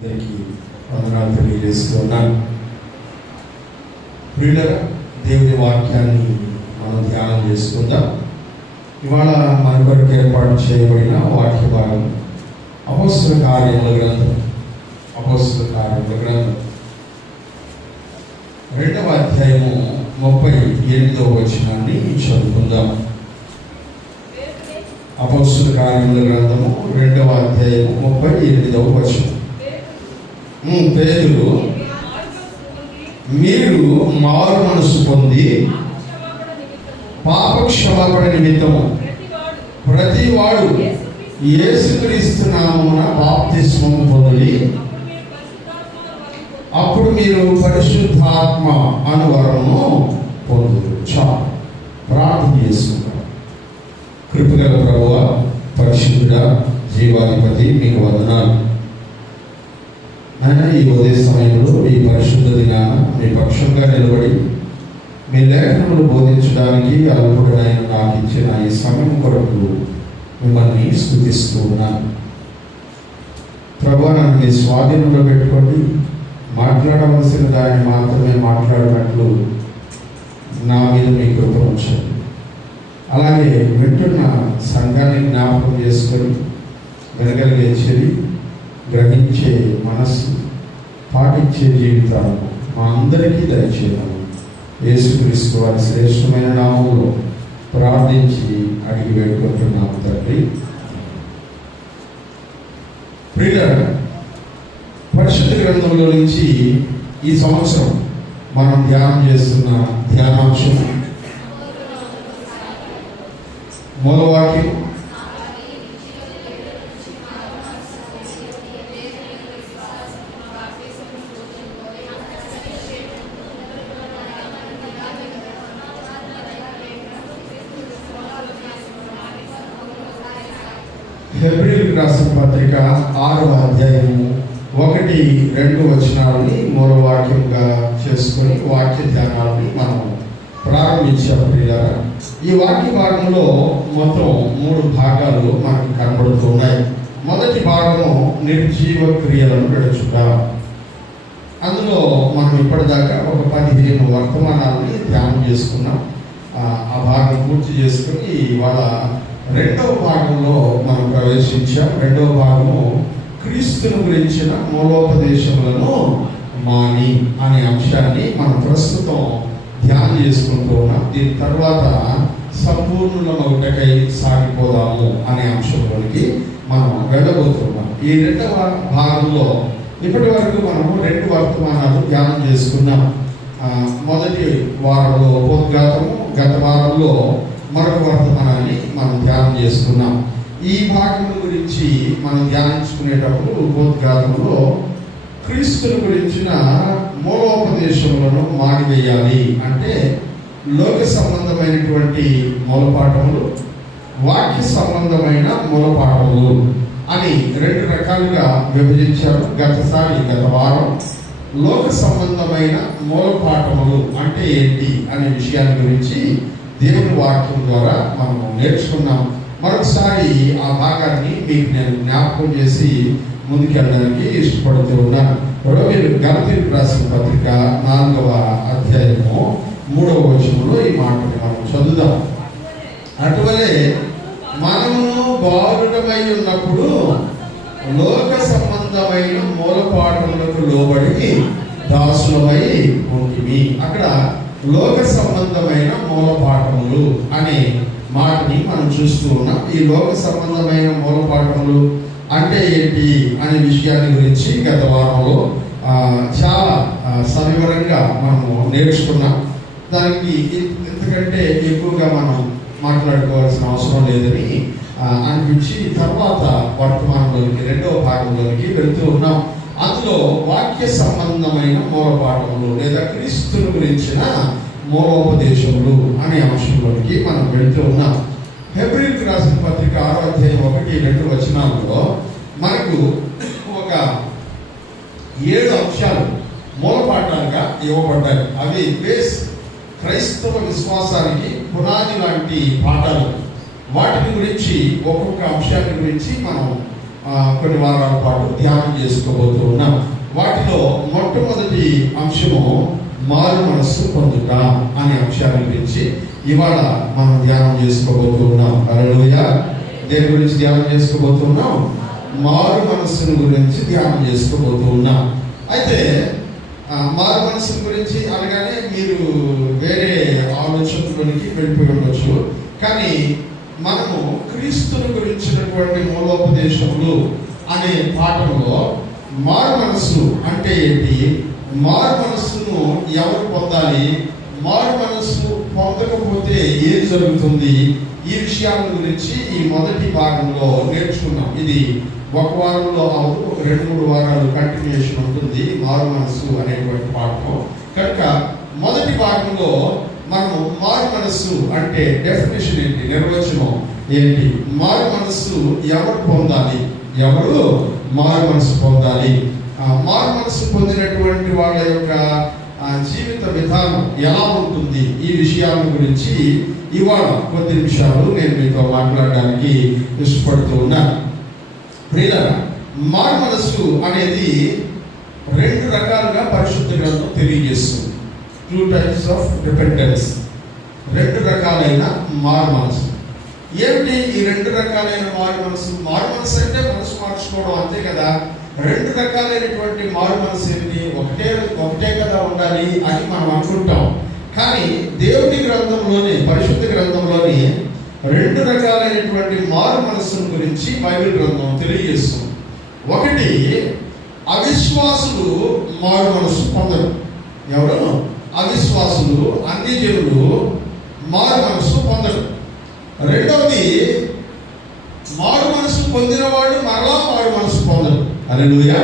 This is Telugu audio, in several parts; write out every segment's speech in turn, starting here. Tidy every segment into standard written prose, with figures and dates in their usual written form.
అందరికీ వందనాలు తెలియజేస్తున్నాను. ప్రియులారా, దేవుని వాక్యాన్ని మనం ధ్యానం చేసుకుందాం. ఇవాళ మన కొరకు ఏర్పాటు చేయబడిన వాక్య భాగం అపోస్తల కార్యముల గ్రంథం 2వ అధ్యాయము 38వ వచనాన్ని చదువుకుందాం. అపోస్తల కార్యముల గ్రంథము 2వ అధ్యాయము 38వ వచనం. పేతురు, మీరు మారు మనసు పొంది పాప క్షమాపణ నిమిత్తము ప్రతివాడు యేసుక్రీస్తు నామమున బాప్తిస్మము పొంది అప్పుడు మీరు పరిశుద్ధాత్మ అను వరమును పొందుదురు. చాలు, ప్రార్థన చేసుకుంటాం. కృపగల ప్రభువా, పరిశుద్ధుడా, జీవాధిపతి, మీకు వందనాలు. ఆయన ఈ ఉదయ సమయంలో ఈ పరిశుద్ధ దినాన మీ పక్షంగా నిలబడి మీ లేఖనములు బోధించడానికి అల్పుడైన నాకు ఇచ్చిన ఈ సమయం కొరకు మిమ్మల్ని స్తుతిస్తూ ఉన్నాను. ప్రభువా, నన్ను మీ స్వాధీనంలో పెట్టుకోండి. మాట్లాడవలసిన దాన్ని మాత్రమే మాట్లాడినట్లు నా మీద మీ కృప ఉంచండి. అలాగే వింటున్న సంఘాన్ని జ్ఞాపకం చేసుకొని వినగలిగే చెవి, గ్రహించే మనస్సు, పాటించే జీవితాలను మా అందరికీ దయచేయడం యేసుక్రీస్తు వారి శ్రేష్టమైన నామంలో ప్రార్థించి అడిగి వేడుకుంటున్నాము తండ్రి. ప్రియులారా, పరిశుద్ధ గ్రంథంలో నుంచి ఈ సంవత్సరం మనం ధ్యానం చేస్తున్న ధ్యానాంశం మూలవాక్యం హెబ్రీయులకు రాసిన పత్రిక 6వ అధ్యాయము 1-2 వచనాలని మూలవాక్యంగా చేసుకొని వాక్య ధ్యానాలని మనం ప్రారంభించాము. ప్రియులారా, ఈ వాక్య భాగంలో మొత్తం 3 భాగాలు మనకు కనబడుతున్నాయి. మొదటి భాగము నిర్జీవ క్రియలను విడుచుట. అందులో మనం ఇప్పటిదాకా ఒక 15 వర్తమానాలని ధ్యానం చేసుకున్నాం. ఆ భాగం పూర్తి చేసుకుని ఇవాళ 2వ భాగంలో మనం ప్రవేశించాం. 2వ భాగము క్రీస్తును గురించిన మూలోపదేశములను మాని అనే అంశాన్ని మనం ప్రస్తుతం ధ్యానం చేసుకుంటూ ఉన్నాం. దీని తర్వాత సంపూర్ణమగుటకై సాగిపోదాము అనే అంశంలోనికి మనం వెళ్ళబోతున్నాం. ఈ 2వ భాగంలో ఇప్పటి వరకు మనము 2 వర్తమానాలు ధ్యానం చేసుకున్నాం. మొదటి వారంలో ఉపోద్ఘాతము, గత వారంలో మరొక వర్తమానాన్ని మనం ధ్యానం చేసుకున్నాం. ఈ భాగం గురించి మనం ధ్యానించుకునేటప్పుడు ఉపోద్ఘాతంలో క్రీస్తుని గురించిన మూలోపదేశములను మానివేయాలి అంటే లోక సంబంధమైనటువంటి మూలపాఠములు, వాక్య సంబంధమైన మూలపాఠములు అని 2 రకాలుగా విభజించారు. గత వారం లోక సంబంధమైన మూలపాఠములు అంటే ఏంటి అనే విషయాన్ని గురించి దేవుని వాక్యం ద్వారా మనం నేర్చుకున్నాం. మరొకసారి ఆ భాగాన్ని మీకు నేను జ్ఞాపకం చేసి ముందుకెళ్ళడానికి ఇష్టపడుతూ ఉన్నాను. గలతీయులకు రాసిన పత్రిక 4వ అధ్యాయము 3వ వచనంలో ఈ మాటని మనం చదువుదాం. అటువలే మనము బాలుడమై ఉన్నప్పుడు లోక సంబంధమైన మూలపాఠములకు లోబడి దాసులమై ఉంటిమి. అక్కడ లోక సంబంధమైన మూలపాఠములు అనే మాటని మనం చూస్తూ ఉన్నాం. ఈ లోక సంబంధమైన మూలపాఠములు అంటే ఏంటి అనే విషయాన్ని గురించి గత వారంలో చాలా సవివరంగా మనము నేర్చుకున్నాం. దానికి ఎందుకంటే ఎక్కువగా మనం మాట్లాడుకోవాల్సిన అవసరం లేదని అనిపించి తర్వాత వర్తమానంలోనికి 2వ భాగంలోనికి వెళ్తూ ఉన్నాం. అందులో వాక్య సంబంధమైన మూలపాఠములు లేదా క్రీస్తుని గురించిన మూలోపదేశములు అనే అంశంలోనికి మనం వెళ్తూ ఉన్నాం. హెబ్రీయులకు రాసిన పత్రిక 6వ అధ్యాయం 1-2 వచనాలలో మనకు ఒక 7 అంశాలు మూలపాఠాలుగా ఇవ్వబడ్డాయి. అవి బేస్ క్రైస్తవ విశ్వాసానికి పునాది లాంటి పాఠాలు. వాటిని గురించి ఒక్కొక్క అంశాన్ని గురించి మనం కొన్ని వారాల పాటు ధ్యానం చేసుకోబోతూ ఉన్నాం. వాటిలో మొట్టమొదటి అంశము మారు మనస్సు పొందుట అనే అంశాన్ని గురించి ఇవాళ మనం ధ్యానం చేసుకోబోతూ ఉన్నాం. హల్లెలూయా. దేని గురించి ధ్యానం చేసుకోబోతున్నాం? మారు మనస్సును గురించి ధ్యానం చేసుకోబోతూ ఉన్నాం. అయితే మారు మనస్సు గురించి అనగానే మీరు వేరే ఆలోచనలోనికి వెళ్ళిపోయి ఉండొచ్చు. కానీ మనము క్రీస్తుని గురించినటువంటి మూలోపదేశములు అనే పాఠంలో మారు మనస్సు అంటే ఏంటి, మారు మనస్సును ఎవరు పొందాలి, మారు మనస్సు పొందకపోతే ఏం జరుగుతుంది, ఈ విషయాల గురించి ఈ మొదటి భాగంలో నేర్చుకున్నాం. ఇది ఒక వారంలో అవ్వదు, 2-3 వారాలు కంటిన్యూషన్ ఉంటుంది మారు మనస్సు అనేటువంటి పాఠం. కనుక మొదటి భాగంలో మనము మారు మనస్సు అంటే డెఫినేషన్ ఏంటి, నిర్వచనం ఏంటి, మారు మనస్సు ఎవరు పొందాలి, ఎవరు మారు మనస్సు పొందాలి, మారు మనస్సు పొందినటువంటి వాళ్ళ యొక్క జీవిత విధానం ఎలా ఉంటుంది, ఈ విషయాల గురించి ఇవాళ కొద్ది నిమిషాలు నేను మీతో మాట్లాడడానికి ఇష్టపడుతూ ఉన్నాను. ప్రియులారా, మారు మనస్సు అనేది 2 రకాలుగా పరిశుద్ధ గ్రంథం తెలియజేస్తుంది. 2 types of repentance. 2 రకాలైన మారు మనసు. ఏమిటి ఈ 2 రకాలైన మారు మనసు? మారు మనసు అంటే మనసు మార్చుకోవడం, అంతే కదా. 2 రకాలైనటువంటి మారు మనసు ఏమిటి? ఒకటే కదా ఉండాలి అని మనం అనుకుంటాం. కానీ దేవుని గ్రంథంలోనే, పరిశుద్ధ గ్రంథంలోనే 2 రకాలైనటువంటి మారు మనస్సును గురించి బైబిల్ గ్రంథం తెలియజేస్తుంది. ఒకటి, అవిశ్వాసులు మారు మనస్సు పొందరు. ఎవరు? అవిశ్వాసులు, అన్ని జనులు మారు మనస్సు పొందరు. రెండవది, మారు మనస్సు పొందిన వాళ్ళు మరలా మారు మనస్సు పొందరు. హల్లెలూయా.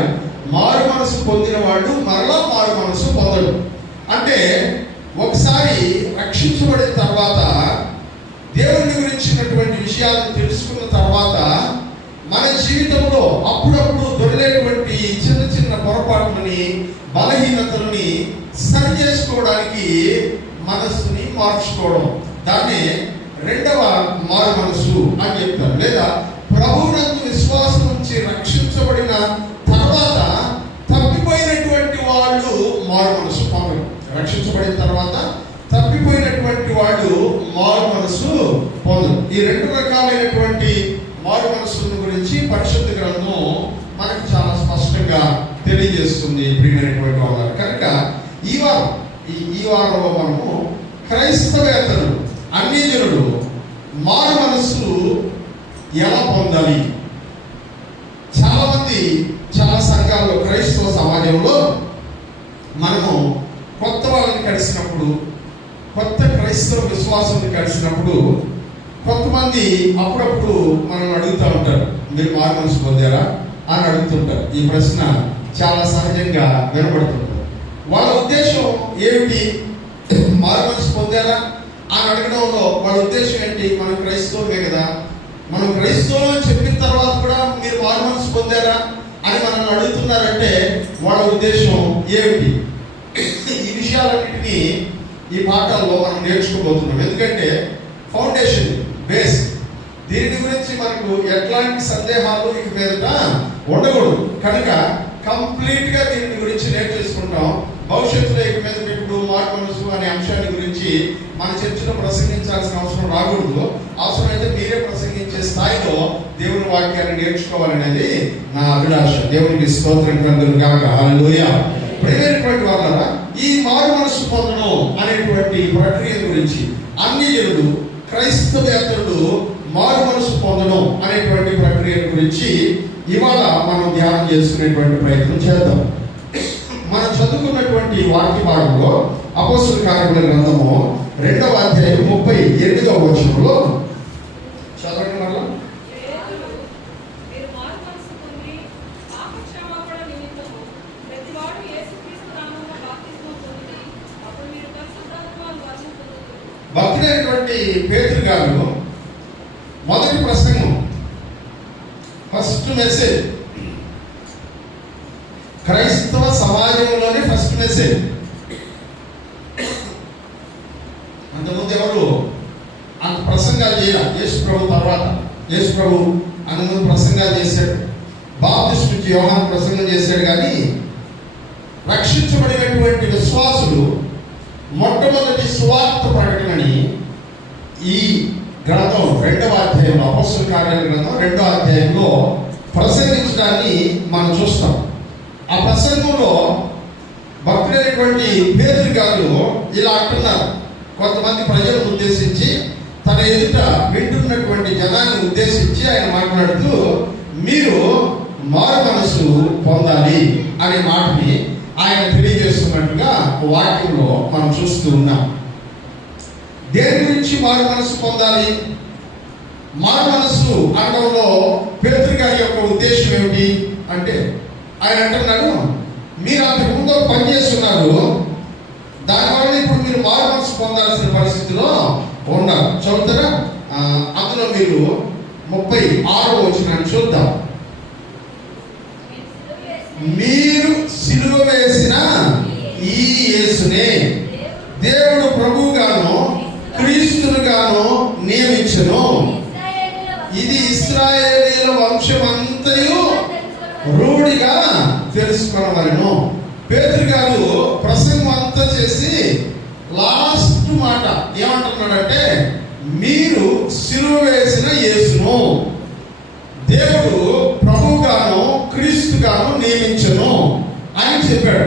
మారు మనస్సు పొందిన వాళ్ళు మరలా మారు మనస్సు పొందరు. అంటే ఒకసారి రక్షించబడిన తర్వాత, దేవుని గురించినటువంటి విషయాలను తెలుసుకున్న తర్వాత, మన జీవితంలో అప్పుడప్పుడు దొరికేటువంటి చిన్న చిన్న పొరపాట్లని, బలహీనతలని సరి చేసుకోవడానికి మనస్సుని మార్చుకోవడం, దాన్ని 2వ మారు మనస్సు అని చెప్తారు. లేదా ప్రభువునందు విశ్వాసం నుంచి రక్షించబడిన తర్వాత తప్పిపోయినటువంటి వాళ్ళు మారు మనస్సు పొందరు. రక్షించబడిన తర్వాత తప్పిపోయినటువంటి వాళ్ళు మారు మనస్సు పొందరు. ఈ 2 రకాలైనటువంటి మారు మనస్సుల గురించి పరిశుద్ధ గ్రంథం మనకు చాలా స్పష్టంగా తెలియజేస్తుంది ప్రియమైనటువంటి వాళ్ళు. కనుక ఈ వారంలో మనము క్రైస్తవేతరులు, అన్ని జనులు మారు మనస్సు ఎలా పొందాలి. చాలా మంది, చాలా సంఘాల్లో, క్రైస్తవ సమాజంలో మనము కొత్త వాళ్ళని కలిసినప్పుడు, కొత్త క్రైస్తవ విశ్వాసాన్ని కలిసినప్పుడు కొంతమంది అప్పుడప్పుడు మనం అడుగుతూ ఉంటారు, మీరు మారు మనసు పొందారా అని అడుగుతుంటారు. ఈ ప్రశ్న చాలా సహజంగా వినబడుతుంటారు. వాళ్ళ ఉద్దేశం ఏమిటి? మారు మనసు పొందారా అని అడగడంలో వాళ్ళ ఉద్దేశం ఏంటి? మనం క్రైస్తవులే కదా, మనం క్రైస్తవులు అని చెప్పిన తర్వాత కూడా మీరు మారు మనసు పొందారా అని మనల్ని అడుగుతున్నారంటే వాళ్ళ ఉద్దేశం ఏమిటి? ఈ విషయాలన్నింటినీ ఈ పాఠాల్లో మనం నేర్చుకోబోతున్నాం. ఎందుకంటే ఫౌండేషన్, బేస్, దీని గురించి మనకు ఎట్లాంటి సందేహాలు ఇక మీదట ఉండకూడదు. కనుక కంప్లీట్గా దీని గురించి నేర్చేసుకుంటాం. భవిష్యత్తులో ఇక మీద ఇప్పుడు మారు మనసు అనే అంశాన్ని గురించి మన చర్చలో ప్రసంగించాల్సిన అవసరం రాకూడదు. అవసరమైతే మీరే ప్రసంగించే స్థాయిలో దేవుని వాక్యాన్ని నేర్చుకోవాలనేది నా అభిలాష. దేవునికి స్తోత్రం కలుగును గాక. హల్లెలూయా. ప్రియమైనటువంటి వాళ్ళారా, ఈ మారు మనసు పొందడం అనేటువంటి ప్రక్రియ గురించి అన్ని జనులు, క్రైస్తవేతరులు మారు మనసు పొందడం అనేటువంటి ప్రక్రియ గురించి ఇవాళ మనం ధ్యానం చేసుకునేటువంటి ప్రయత్నం చేద్దాం. మనం చదువుకున్నటువంటి వాక్య భాగంలో అపోస్తలుల కార్యముల గ్రంథము 2వ అధ్యాయం 38వ వచనంలో చదవండి. మరలా భక్తుడైనటువంటి పేతురు గారు మొదటి ప్రసంగం, ఫస్ట్ మెసేజ్, క్రైస్తవ సమాజంలోనే ఫస్ట్ మెసేజ్. అంతకుముందు ఎవరు అంత ప్రసంగాలు చేయాలి. యేసు ప్రభు తర్వాత, యేసు ప్రభు అంతకుముందు ప్రసంగాలు చేశాడు. బాప్తిస్మిచ్చి యోహాను ప్రసంగం చేశాడు. కానీ రక్షించబడినటువంటి విశ్వాసులు మొట్టమొదటి సువార్త ప్రకటనని ఈ గ్రంథం 2వ అధ్యాయంలో, అపోస్తలుల కార్యాల గ్రంథం 2వ అధ్యాయంలో ప్రసంగించడాన్ని మనం చూస్తాం. ఆ ప్రసంగంలో భక్తుడైనటువంటి పేతురు గారు ఇలా అంటున్నారు. కొంతమంది ప్రజలను ఉద్దేశించి, తన ఎదుట వింటున్నటువంటి జనాన్ని ఉద్దేశించి ఆయన మాట్లాడుతూ, మీరు మారు మనసు పొందాలి అనే మాటని ఆయన తెలియజేస్తున్నట్టుగా వాక్యంలో మనం చూస్తూ ఉన్నాం. దేని గురించి మారు మనసు పొందాలి? మారు మనసు అనడంలో పేతురు గారి యొక్క ఉద్దేశం ఏమిటి అంటే, ఆయన అంటున్నాడు, మీరు అంతకుముందు పని చేస్తున్నారు, దానివల్ల ఇప్పుడు మీరు మారు మనసు పొందాల్సిన పరిస్థితిలో ఉన్నారు. చదువుతారా? అందులో మీరు 36వ వచనాన్ని చూద్దాం. మీరు సిలువ వేసిన ఈ యేసునే దేవుడు ప్రభువుగాను క్రీస్తునుగాను నియమించెను. ఇది ఇశ్రాయేలీయుల వంశమంతయు రూఢిగా తెలుసుకొనవలెను. పేతురు గారు ప్రసంగం అంతా చేసి లాస్ట్ మాట ఏమంటున్నాడంటే, మీరు సిలువ వేసిన యేసును దేవుడు ప్రభువుగాను క్రీస్తుగాను నియమించెను అని చెప్పాడు.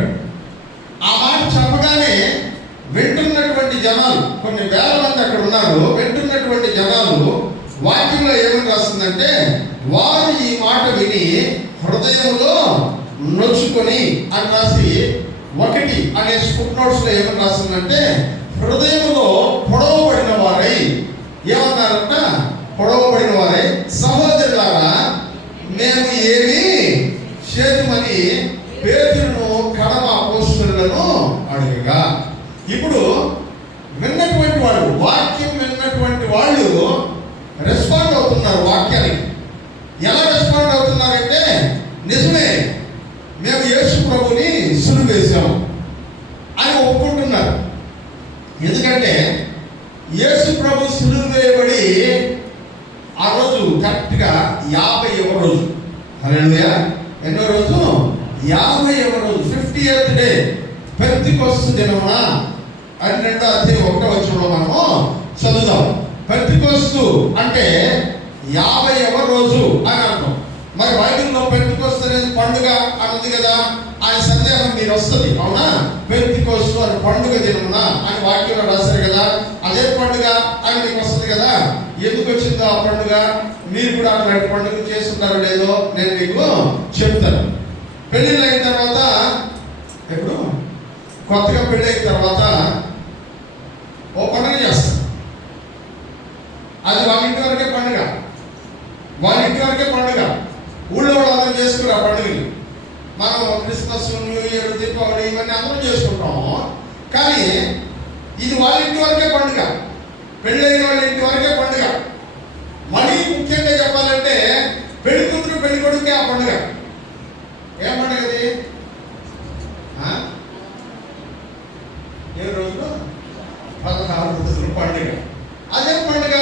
ఆ మాట చెప్పగానే వింటున్నటువంటి జనాలు, కొన్ని వేల మంది అక్కడ ఉన్నారు, వింటున్నటువంటి జనాలు వాక్యంలో ఏమని రాస్తుందంటే, వారు ఈ మాట విని హృదయంలో నొచ్చుకొని అని రాసి 1 అనే ఫుట్ నోట్స్ లో ఏమని రాస్తుందంటే, హృదయంలో పొడవబడిన వారై ఏమన్నారంట? పొడవబడిన వారై సహోదరులారా మేము ఏమి చేతుమని పేతురును కడమ అపోస్తలులను అడగగా, ఇప్పుడు విన్నటువంటి వాళ్ళు, వాక్యం విన్నటువంటి వాళ్ళు రెస్పాండ్ అవుతున్నారు వాక్యానికి. ఎలా రెస్పాండ్ అవుతున్నారంటే, నిజమే మేము యేసు ప్రభుని సిలువ వేశాము అని ఒప్పుకుంటున్నారు. ఎందుకంటే యేసు ప్రభు సిలువ వేయబడి ఆ రోజు కరెక్ట్గా 50వ రోజు. హల్లెలూయా! ఎన్నో రోజు? 50వ రోజు, 50th డే, పెంతెకొస్తు దినమున అని 2వ అధ్యాయం 1వ వచనంలో మనము చదువుదాం. పెంతెకొస్తు అంటే 50వ రోజు అని అర్థం. మరి బైబిల్లో పెంతెకొస్తు అనేది పండుగ అన్నది కదా. ఆయన సందేహం మీరు వస్తుంది, అవునా? పెంతెకొస్తు అని పండుగ దినమున అని వాక్యంలో రాశారు కదా. అదే పండుగ అని మీకు వస్తుంది కదా. ఎందుకు వచ్చిందో ఆ పండుగ? మీరు కూడా అట్లాంటి పండుగ చేస్తున్నారో లేదో నేను మీకు చెప్తాను. పెళ్ళిళ్ళు అయిన తర్వాత, ఎప్పుడు కొత్తగా పెళ్ళి అయిన తర్వాత ఓ పండుగ చేస్తారు. అది వాళ్ళ ఇంటి వరకే పండుగ, వాళ్ళ ఇంటి వరకే పండుగ. ఊళ్ళో వాళ్ళందరూ చేసుకున్నారు ఆ పండుగని. మనం క్రిస్మస్, న్యూ ఇయర్, దీపావళి ఇవన్నీ అందరం చేసుకుంటాము. కానీ ఇది వాళ్ళ ఇంటి వరకే పండుగ, పెళ్ళైన వాళ్ళ ఇంటి వరకే పండుగ. మళ్ళీ ముఖ్యంగా చెప్పాలంటే పెళ్లి కూతురు పెళ్లి కొడుకే ఆ పండుగ. ఏం పండుగ అది? 7 రోజులు, 16 రోజులు పండుగ. అదే పండుగ,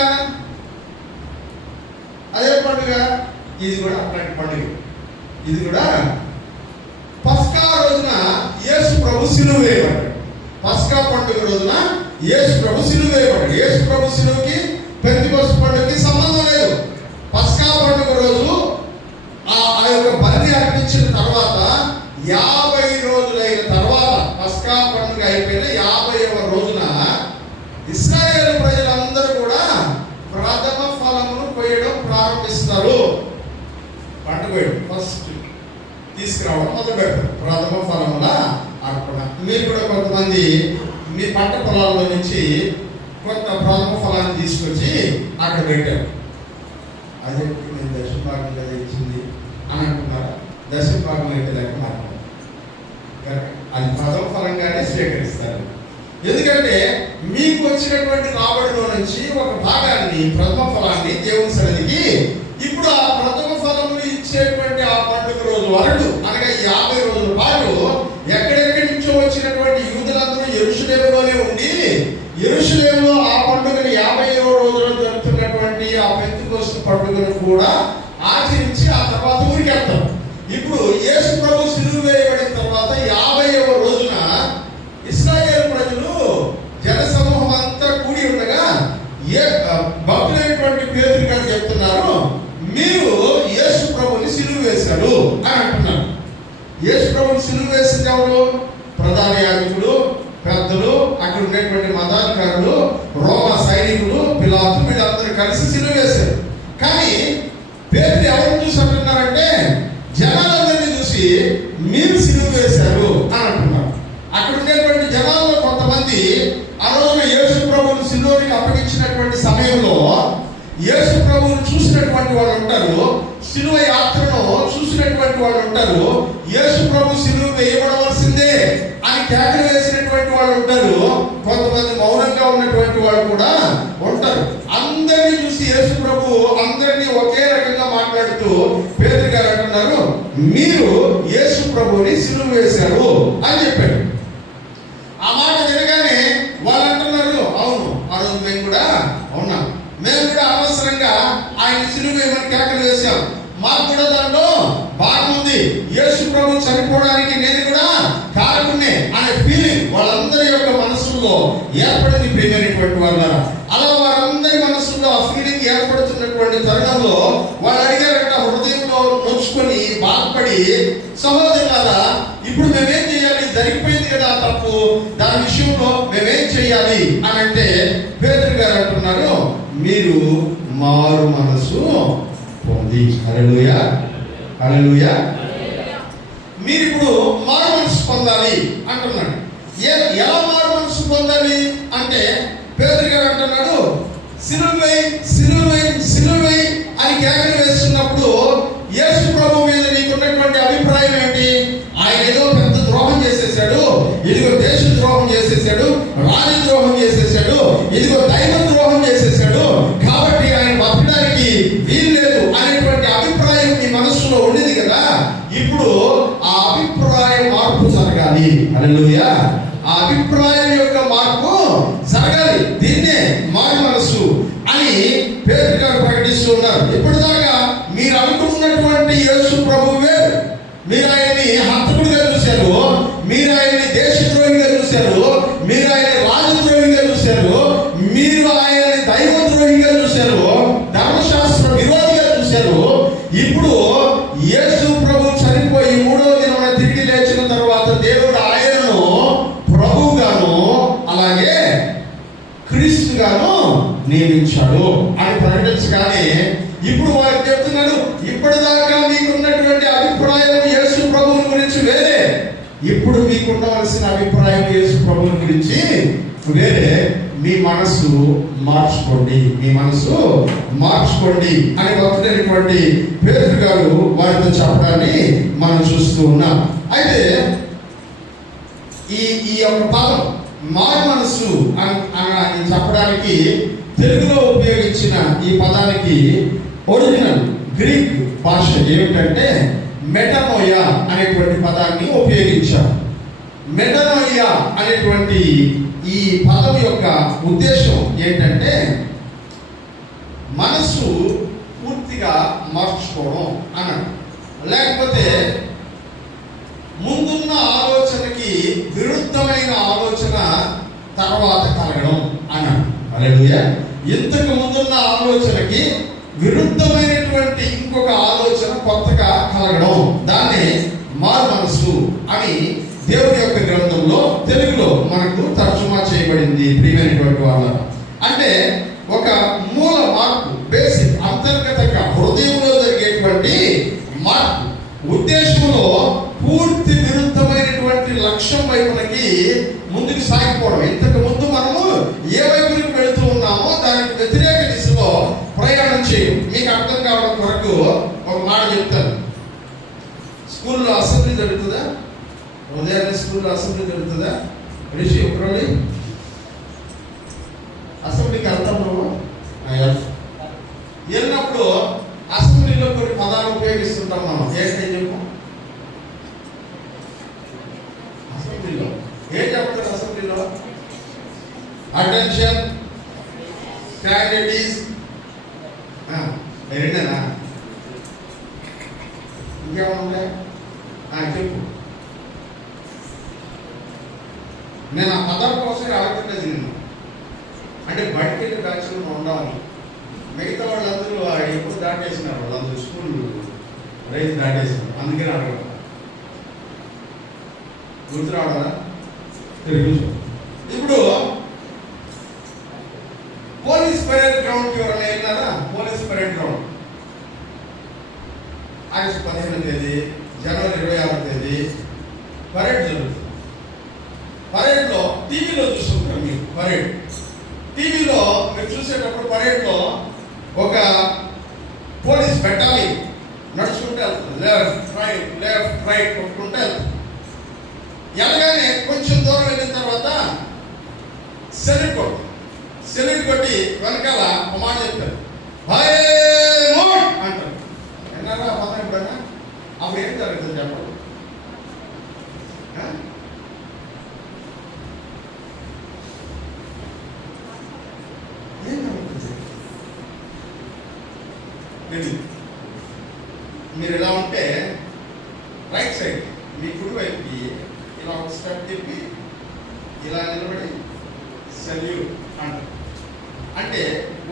అదే పండుగ. ఇది కూడా అట్లాంటి పండుగ. ఇది కూడా పస్కా రోజున యేసు ప్రభు సిలువ వేయబడ్డాడు. పస్కా పండుగ రోజున యేసు ప్రభు సిలువ వేయబడ్డాడు. యేసు ప్రభు సిలువకి పెంతెకొస్తు పండుగకి సంబంధం లేదు. పస్కా పండుగ రోజు ఆ యొక్క బలి అర్పించిన తర్వాత 50 రోజులైన తర్వాత, పస్కా పండుగ అయిపోయిన 50వ రోజున ఇశ్రాయేలు ప్రజలందరూ కూడా ప్రథమ ఫలమును కొయ్యడం ప్రారంభిస్తారు. పండుగ ఫస్ట్ తీసుకురావడం మొదలు పెడతారు. ప్రథమ ఫలముల అర్పణ. మీరు కూడా కొంతమంది మీ పంట పొలాల్లో నుంచి కొంత ప్రథమ ఫలాన్ని తీసుకొచ్చి అక్కడ పెట్టారు. అదే నేను దశభాగం కదా ఇచ్చింది అని అంటున్నారా? దశభాగం అయితే లెక్క మాట్లాడారు. అది ప్రథమ ఫలంగానే స్వీకరిస్తారు. ఎందుకంటే మీకు వచ్చినటువంటి రాబడిలో నుంచి ఒక భాగాన్ని, ప్రథమ ఫలాన్ని దేవుని సన్నిధికి, ఇప్పుడు ఆ ప్రథమ ఫలములు ఇచ్చేటువంటి ఆ పండుగ రోజు వరకు, అనగా 50 రోజుల పాటు ఎక్కడెక్కడి నుంచో వచ్చినటువంటి యూదులందరూ యెరూషలేములోనే ఉండి, యెరూషలేములో ఆ పండుగను 50వ రోజున జరుగుతున్నటువంటి ఆ పెంతెకొస్తు పండుగను కూడా ఆచరించి ఆ తర్వాత ఊరికి వెళ్తాం. ఇప్పుడు యేసు ప్రభు సిలువ వేయబడిన తర్వాత 50వ రోజున ఇశ్రాయేలు ప్రజలు జనసమూహం అంతా కూడి ఉండగా భక్తులైనటువంటి పేతురు గారు చెప్తున్నారు, మీరు యేసు ప్రభుని సిలువ వేశారు అని అంటున్నారు. యేసు ప్రభుని సిలువ వేసింది ఎవరు? ప్రధాన యాజకులు, పెద్దలు, అక్కడ ఉండేటువంటి మతాధికారులు, రోమా సైనికులు, పిలాతు, వీళ్ళందరూ కలిసి సిలువ వేశారు. కానీ పేతురు ఎవరిని చూసి అంటున్నారంటే, జనాలందరినీ చూసి మీరు సిలువ వేశారు అని అంటున్నారు. అక్కడ ఉండేటువంటి జనాల్లో కొంతమంది ఆ రోజున యేసు ప్రభువుని సిలువకి అప్పగించినటువంటి సమయంలో యేసు ప్రభువుని చూసినటువంటి వాళ్ళు ఉంటారు, సిలువ యాత్రను చూసినటువంటి వాళ్ళు ఉంటారు, యేసు ప్రభు సిలువ వేయబడవలసిందే అని కేకలు వేసినటువంటి వాళ్ళు ఉంటారు, కొంతమంది మౌనంగా ఉన్నటువంటి వాళ్ళు కూడా ఉంటారు. అందరినీ చూసి యేసు ప్రభు అందరినీ ఒకే రకంగా మాట్లాడుతూ పేతురు గారు అంటున్నారు, మీరు యేసు ప్రభువుని సిలువ వేశారు అని చెప్పారు. ఆ మాట వినగానే వాళ్ళు అంటున్నారు, అవును ఆ రోజు మేము కూడా ఉన్నాం, మేము కూడా అనవసరంగా ఆయన సిలువ వేయమని కేకలు వేశాం, మాకు కూడా దాంట్లో బాగుంది, యేసు ప్రభు చనిపోవడానికి నేను కూడా కారకున్నే అనే ఫీలింగ్ వాళ్ళందరి యొక్క మనసుల్లో ఏర్పడింది. ప్రియమైనటువంటి వాళ్ళ అలా వారందరి మనసుల్లో ఆ ఫీలింగ్ ఏర్పడుతున్నటువంటి తరుణంలో వాళ్ళు అడిగారంట, హృదయంలో నొచ్చుకొని బాధపడి, సహోదరులారా ఇప్పుడు మేమేం చేయాలి, జరిగిపోయింది కదా తప్పు, దాని విషయంలో మేమేం చేయాలి అని అంటే పేతురు గారు అంటున్నారు, మీరు మారు మనసు పొంది. హల్లెలూయా, హల్లెలూయా. మీరు ఇప్పుడు మారు మనసు పొందాలి అంటున్నాడు. ఎలా మారు మనసు పొందాలి అంటే పేతురు గారు అంటున్నాడు, సిలువై సిలువై సిలువై అని కేకలు వేస్తున్నప్పుడు యేసు ప్రభు మీద నీకున్నటువంటి అభిప్రాయం ఏంటి? ఆయన ఏదో పెద్ద ద్రోహం చేసేసాడు, ఇదిగో దేశ ద్రోహం చేసేసాడు, రాజద్రోహం చేసేసాడు, ఇదిగో దైవ ద్రోహం చేసేసాడు, కాబట్టి ఆయన బతకడానికి వీలు లేదు అనేటువంటి అభిప్రాయం మీ మనస్సులో ఉండేది కదా. ఇప్పుడు ఆ అభిప్రాయ మార్పు జరగాలి. హల్లెలూయా. ఆ అభిప్రాయం యొక్క మార్పు జరగాలి. దీన్నే మారు మనసు అని పేతురు గారు ప్రకటిస్తూ ఉన్నారు. ఇప్పటిదాకా మీరు అనుకున్నటువంటి యేసు ప్రభువు వేరు, మీరు ఆయన్ని హంతకుడిగా చూశారు, మీరు ఆయన్ని దేశద్రోహిగా చూశారు, మీరు ఆయన రాజద్రోహిగా చూశారు, మీరు ఆయన్ని దైవద్రోహిగా చూశారు, ధర్మశాస్త్ర విరోధిగా చూశారు. ఇప్పుడు యేసు ప్రభు చనిపోయి 3వ దినమున తిరిగి లేచిన తర్వాత దేవుడు ఆయనను ప్రభువుగాను అలాగే క్రీస్తుగాను నియమించాడు అని ప్రకటించగానే ఇప్పుడు వారికి చెప్తున్నాడు, ఇప్పటిదాకా మీకున్నటువంటి అభిప్రాయం యేసు ప్రభువుని గురించి వేరే, ఇప్పుడు మీకు ఉండవలసిన అభిప్రాయం యేసు ప్రభువుని గురించి వేరే. మీ మనసు మార్చుకోండి, మీ మనసు మార్చుకోండి అని భక్తుడైనటువంటి పేతురు గారు వారితో చెప్పడాన్ని మనం చూస్తూ ఉన్నాం. అయితే ఈ యొక్క పదం మారు మనసు అని చెప్పడానికి తెలుగులో ఉపయోగించిన ఈ పదానికి ఒరిజినల్ గ్రీక్ భాష ఏమిటంటే మెటనోయా అనేటువంటి పదాన్ని ఉపయోగించారు. మెటనోయా అనేటువంటి ఈ పదం యొక్క ఉద్దేశం ఏంటంటే మనసు పూర్తిగా మార్చుకోవడం అన్నాడు, లేకపోతే ముందున్న ఆలోచనకి విరుద్ధమైన ఆలోచన తర్వాత కలగడం అన్నాడు. హల్లెలూయా. ఇంతకు ముందున్న ఆలోచనకి విరుద్ధమైనటువంటి ఇంకొక ఆలోచన కొత్తగా కలగడం, దాన్ని మారు మనసు అని దేవుని యొక్క గ్రంథంలో తెలుగులో మనకు తర్జుమా చేయబడింది. ప్రియమైనటువంటి వాళ్ళ అంటే ఒక మూల మార్పు, బేసిక్ అంతర్గతంగా హృదయంలో జరిగేటువంటి మార్పు, ఉద్దేశంలో పూర్తి విరుద్ధమైనటువంటి లక్ష్యం వైపునకి ముందుకు సాగిపోవడం. ఇంతకు ముందు మనము ఏ వైపుకి వెళుతూ ఉన్నామో దానికి వ్యతిరేక దిశలో ప్రయాణం చేయడం. మీకు అర్థం కావడం కొరకు ఒక మాట చెప్తాను. స్కూల్లో అసెంబ్లీ జరుగుతుందా? ఉదయాన్నే స్కూల్లో అసెంబ్లీ జరుగుతుందా? రిషి ఒకరోజు అసెంబ్లీకి వెళ్తాం. నువ్వు వెళ్ళినప్పుడు అసెంబ్లీలో కొన్ని పదాలు ఉపయోగిస్తుంటాం మనం. ఏంటని చెప్పు. అసెంబ్లీలో ఏం చెప్తారు? అసెంబ్లీలో అటెన్షన్, స్టాండర్డీస్, రెండేనా? ఇంకేమన్నా ఉంటాయి? నేను ఆ పదార్థం కోసం అడగట్లేదు నేను. అంటే బడికి వెళ్ళి బ్యాచ్లో ఉండాలి. మిగతా వాళ్ళందరూ ఎప్పుడు దాటేసినారు, వాళ్ళందరూ స్కూల్ రైతు దాటేసినారు, అందుకని అడగ గుర్తు రావడా. ఇప్పుడు పోలీస్ పరేడ్ గ్రౌండ్కి ఎవరైనా వెళ్ళినారా? పోలీస్ పరేడ్ గ్రౌండ్ ఆగస్టు 15వ తేదీ, జనవరి 26వ తేదీ పరేడ్ జరుగుతుంది. పరేడ్లో టీవీలో చూస్తుంటారు మీరు. పరేడ్ టీవీలో మీరు చూసేటప్పుడు పరేడ్లో ఒక పోలీస్ బెటాలియన్ నడుచుకుంటే వెళ్తుంది. లెఫ్ట్ రైట్ కొట్టుకుంటే వెళ్తుంది. ఎలాగానే కొంచెం దూరం వెళ్ళిన తర్వాత సెల్యూట్ కొట్టి వెనకాల ఒక మాట చెప్తారు, అంటారు. ఎన్నారా పదం ఎప్పుడన్నా? అప్పుడు ఏం జరుగుతుంది చెప్పండి? ఏం జరుగుతుంది? మీరు ఇలా ఉంటే రైట్ సైడ్ మీ కుడి వైపుకి ఇలా ఒక స్టెప్ తిప్పి ఇలా నిలబడి సెల్యూట్ అంటారు. అంటే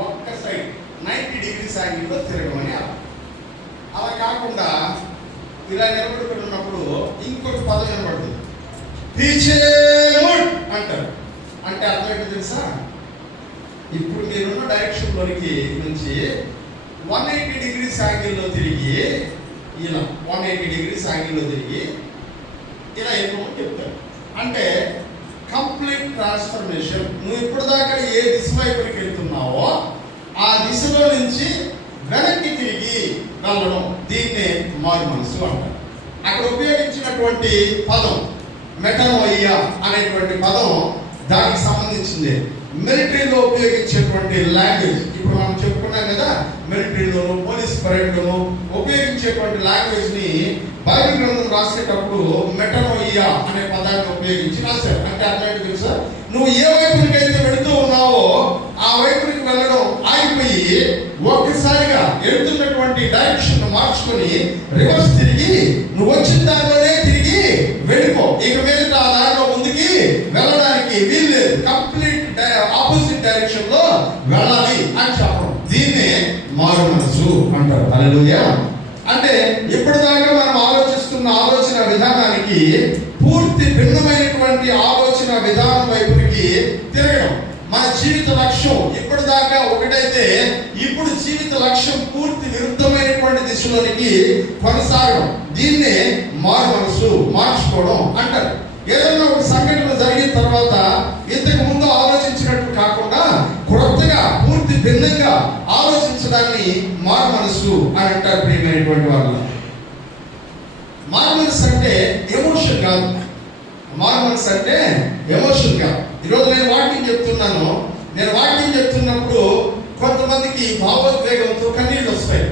ఒక్క సైడ్ 90 degrees యాంగిల్లో తిరగమని. అలా కాకుండా ఇలా నిలబడుకుని ఉన్నప్పుడు ఇంకొక పదం నిలబడుతుంది, పీచే అంటారు. అంటే అర్థం ఏంటో తెలుసా? ఇప్పుడు మీరున్న డైరెక్షన్లోనికి నుంచి 180 degrees యాంగిల్లో తిరిగి ఇలా 180 degrees యాంగిల్లో తిరిగి ఇలా వెళ్ళమని చెప్తారు. అంటే కంప్లీట్ ట్రాన్స్ఫర్మేషన్. నువ్వు ఇప్పుడు దాకా ఏ దిశ వైపుకి వెళ్తున్నావో ఆ దిశలో నుంచి వెనక్కి తిరిగి వెళ్ళడం, దీన్నే మారు మనసు అంటారు. అక్కడ ఉపయోగించినటువంటి పదం మెటనోయియా అనేటువంటి పదం దానికి సంబంధించింది. మిలిటరీలో ఉపయోగించేటువంటి లాంగ్వేజ్. ఇప్పుడు మనం చెప్పుకున్నాం కదా, మిలిటరీలోను పోలీస్ పరేడ్లోను ఉపయోగించేటువంటి లాంగ్వేజ్ ని బైబిల్ గ్రంథం రాసేటప్పుడు మెటనోయియా అనే పదాన్ని ఉపయోగించి రాశారు. అంటే అర్థం ఏంటి తెలుసా? నువ్వు ఏ వైపునికి అయితే వెళుతూ ఉన్నావో ఆ వైపునికి వెళ్ళడం ఆగిపోయి ఒక్కసారిగా వెళుతున్నటువంటి డైరెక్షన్ మార్చుకొని రివర్స్ తిరిగి నువ్వు వచ్చిన దారిలోనే తిరిగి వెళ్ళిపో. ఇక మీద ఆ దారిలో ముందుకి వెళ్ళడానికి వీల్లేదు. కంప్లీట్ ఆపోజిట్ డైరెక్షన్ లో వెళ్ళాలి అని చెప్పడం, దీన్నే మారు మనసు అంటారు. హల్లెలూయా. అంటే ఇప్పటిదాకా మనం ఆలోచిస్తున్న ఆలోచన విధానానికి పూర్తి భిన్నమైనటువంటి ఆలోచన విధానం వైపుకి తిరగడం. మన జీవిత లక్ష్యం ఇప్పటిదాకా ఒకటైతే ఇప్పుడు జీవిత లక్ష్యం పూర్తి విరుద్ధమైనటువంటి దిశలోనికి కొనసాగడం, దీన్నే మారు మనసు మార్చుకోవడం అంటారు. ఏదైనా ఒక సంఘటన జరిగిన తర్వాత ఇంతకు ముందు ఆలోచించినట్టు కాకుండా కొత్తగా పూర్తి భిన్నంగా ఆలోచించడాన్ని మారు మనసు అని అంటారు. ప్రియమైనటువంటి వాళ్ళు, మారు మనసు అంటే ఎమోషన్ కాదు. మారు మనసు అంటే ఎమోషన్ కాదు. ఈరోజు నేను వాక్యం చెప్తున్నాను. నేను వాక్యం చెప్తున్నప్పుడు కొంతమందికి భావోద్వేగంతో కన్నీళ్ళు వస్తాయి.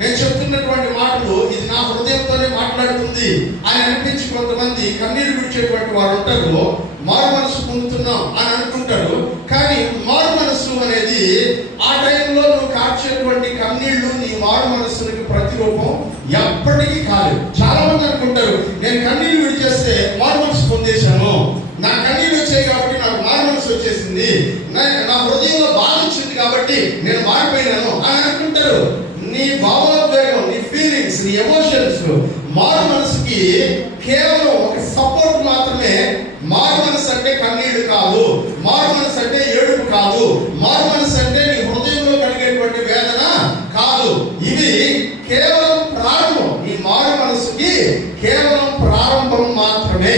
నేను చెప్తున్నటువంటి మాటలు ఇది నా హృదయంతోనే మాట్లాడుతుంది అని అనిపించి కొంతమంది కన్నీరు విడిచేటువంటి వారు ఉంటారు. మారు మనసు పొందుతున్నాం అని అనుకుంటారు. కానీ మారు మనసు అనేది ఆ టైంలో నువ్వు కార్చేటువంటి కన్నీళ్లు నీ మారు మనస్సునికి ప్రతిరూపం ఎప్పటికీ కాదు. చాలా మంది అనుకుంటారు, నేను కన్నీళ్లు విడిచేస్తే మారు మనసు పొందేశాను, నా కన్నీళ్ళు వచ్చాయి కాబట్టి నాకు మారు మనసు వచ్చేసింది, నా హృదయంలో బాధ వచ్చింది కాబట్టి నేను మారిపోయినాను అని అనుకుంటారు. నీ భావోద్వేగం, నీ ఫీలింగ్స్, నీ ఎమోషన్స్ మారు మనసుకి కేవలం ఒక సపోర్ట్ మాత్రమే. మారు మనసు అంటే కన్నీళ్లు కాదు, మారు మనసు అంటే ఏడుపు కాదు, మారు మనసు అంటే నీ హృదయంలో కలిగేటువంటి వేదన కాదు. ఇవి కేవలం ప్రారంభం. నీ మారు మనసుకి కేవలం ప్రారంభం మాత్రమే.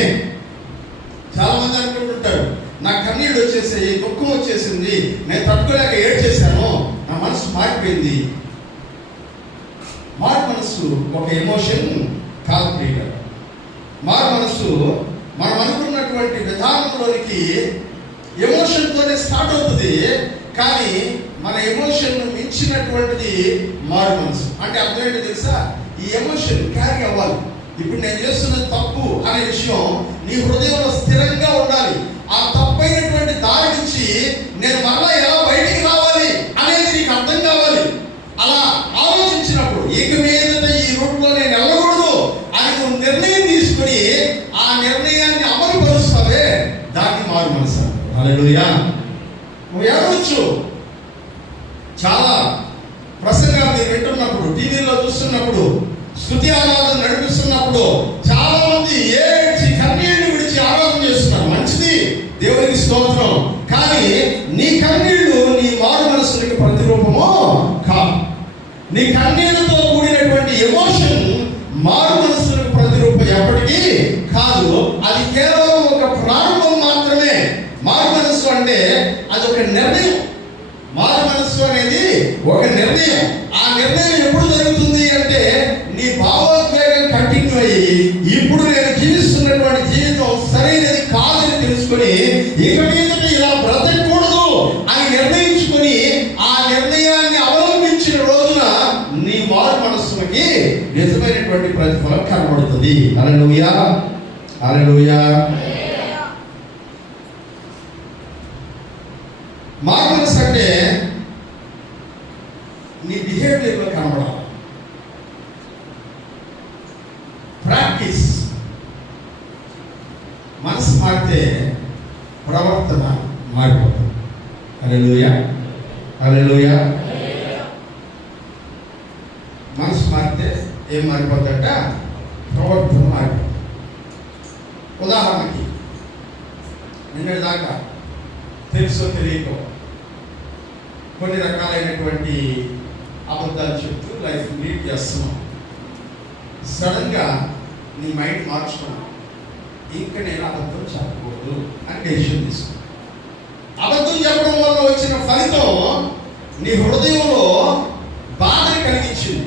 చాలా మంది అనుకుంటుంటారు, నా కన్నీళ్ళు వచ్చేసాయి, దుఃఖం వచ్చేసింది, నేను తట్టుకోలేక ఏడ్చేశాను, నా మనసు మారిపోయింది. మారు మనసు ఒక ఎమోషన్ కాదు ప్రియులారా. మారు మనసు మనం అనుకున్నటువంటి విధానంలోనికి ఎమోషన్తోనే స్టార్ట్ అవుతుంది. కానీ మన ఎమోషన్ మించినటువంటిది మారు మనసు. అంటే అర్థం ఏంటో తెలుసా? ఈ ఎమోషన్ క్యారీ అవ్వాలి. ఇప్పుడు నేను చేస్తున్నది తప్పు అనే విషయం నీ హృదయంలో స్థిరంగా ఉండాలి. ఆ తప్పైనటువంటి దారి నుంచి నేను మరలా ఎలా బయటికి రావాలి అనేది నీకు అర్థం కావాలి. అలా ఆలోచించినప్పుడు ఇక మీదట ఈ రూట్లో నేను వెళ్ళకూడదు అని నువ్వు నిర్ణయం తీసుకుని ఆ నిర్ణయాన్ని అమలు పరుస్తావే, దాన్ని హల్లెలూయా. నువ్వు ఏడవచ్చు. చాలా ప్రసంగాలు మీరు వింటున్నప్పుడు, టీవీలో చూస్తున్నప్పుడు, స్తుతి ఆరాధన నడిపిస్తున్నప్పుడు చాలా మంది ఏడ్చి కన్నీళ్లు విడిచి ఆరాధన చేస్తున్నారు. మంచిది, దేవునికి స్తోత్రం. కానీ నీ కన్నీళ్లు నీ మారు మనస్సునికి ప్రతిరూపము కాదు. నీ కన్నీళ్లతో కూడినటువంటి ఎమోషన్ మారు మనస్సులకు ప్రతిరూపం ఎప్పటికీ కాదు. అది కేవలం ఒక ప్రారంభం మాత్రమే. మారు మనస్సు అంటే అది ఒక నిర్ణయం. మారు మనస్సు అనేది ఒక నిర్ణయం. ఆ నిర్ణయం ఎప్పుడు జరుగుతుంది అంటే నీ భావోద్వేగం కంటిన్యూ అయ్యి ఇప్పుడు నేను జీవిస్తున్నటువంటి జీవితం సరైనది కాదని తెలుసుకొని ఇక మీదట ఇలా బ్రతకూడదు అని నిర్ణయించుకొని ఆ నిర్ణయాన్ని అవలంబించిన రోజున నీ మారు మనస్సుకి నిజమైనటువంటి ప్రతిఫలం కనబడుతుంది. హల్లెలూయా, హల్లెలూయా. మారు మనస్సు అంటే నీ బిహేవియర్లో కనబడాలి. ప్రాక్టీస్. మనసు మారితే ప్రవర్తన మారిపోతుంది. హల్లెలూయా, హల్లెలూయా. మనసు మారితే ఏం మారిపోతుందట? ప్రవర్తన మారిపోతుంది. ఉదాహరణకి నిన్నటి దాకా తెలుసో తెలియకో కొన్ని రకాలైనటువంటి అబద్ధాలు చెప్తూ లైఫ్ లీడ్ చేస్తున్నాం. సడన్గా నీ మైండ్ మార్చుకున్నావు. ఇంకా నేను అబద్ధం చెప్పకూడదు అని డెసిషన్ తీసుకున్నాను. అబద్ధం చెప్పడం వల్ల వచ్చిన ఫలితం నీ హృదయంలో బాధని కలిగించింది.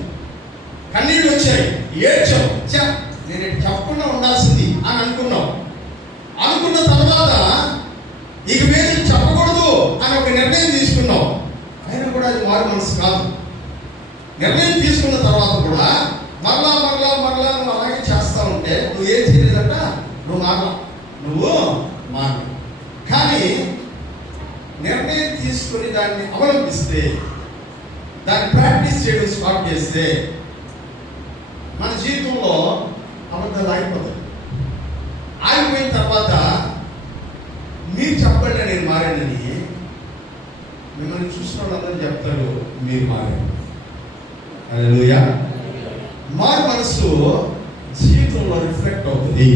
కన్నీళ్ళు వచ్చాయి, ఏడ్చావు. నేను చెప్పకుండా ఉండాల్సింది అని అనుకున్నావు. అనుకున్న తర్వాత ఇక మీద చెప్పకూడదు అని ఒక నిర్ణయం తీసుకున్నావు. అయినా కూడా అది మారు మనసు కాదు. నిర్ణయం తీసుకున్న తర్వాత కూడా మరలా మరలా మరలా నువ్వు అలాగే చేస్తా ఉంటే నువ్వు ఏం చేయలేదట? నువ్వు మారలా. కానీ నిర్ణయం తీసుకొని దాన్ని అవలంబిస్తే, దాన్ని ప్రాక్టీస్ చేయడం స్టార్ట్ చేస్తే మన జీవితంలో అబద్ధాలు ఆగిపోతాయి. ఆగిపోయిన తర్వాత మీరు చెప్పండి నేను మారానని, మిమ్మల్ని చూసిన వాళ్ళందరూ చెప్తారు మీరు మారారు. హల్లెలూయా. మారు మనసు జీవితంలో రిఫ్లెక్ట్ అవుతుంది,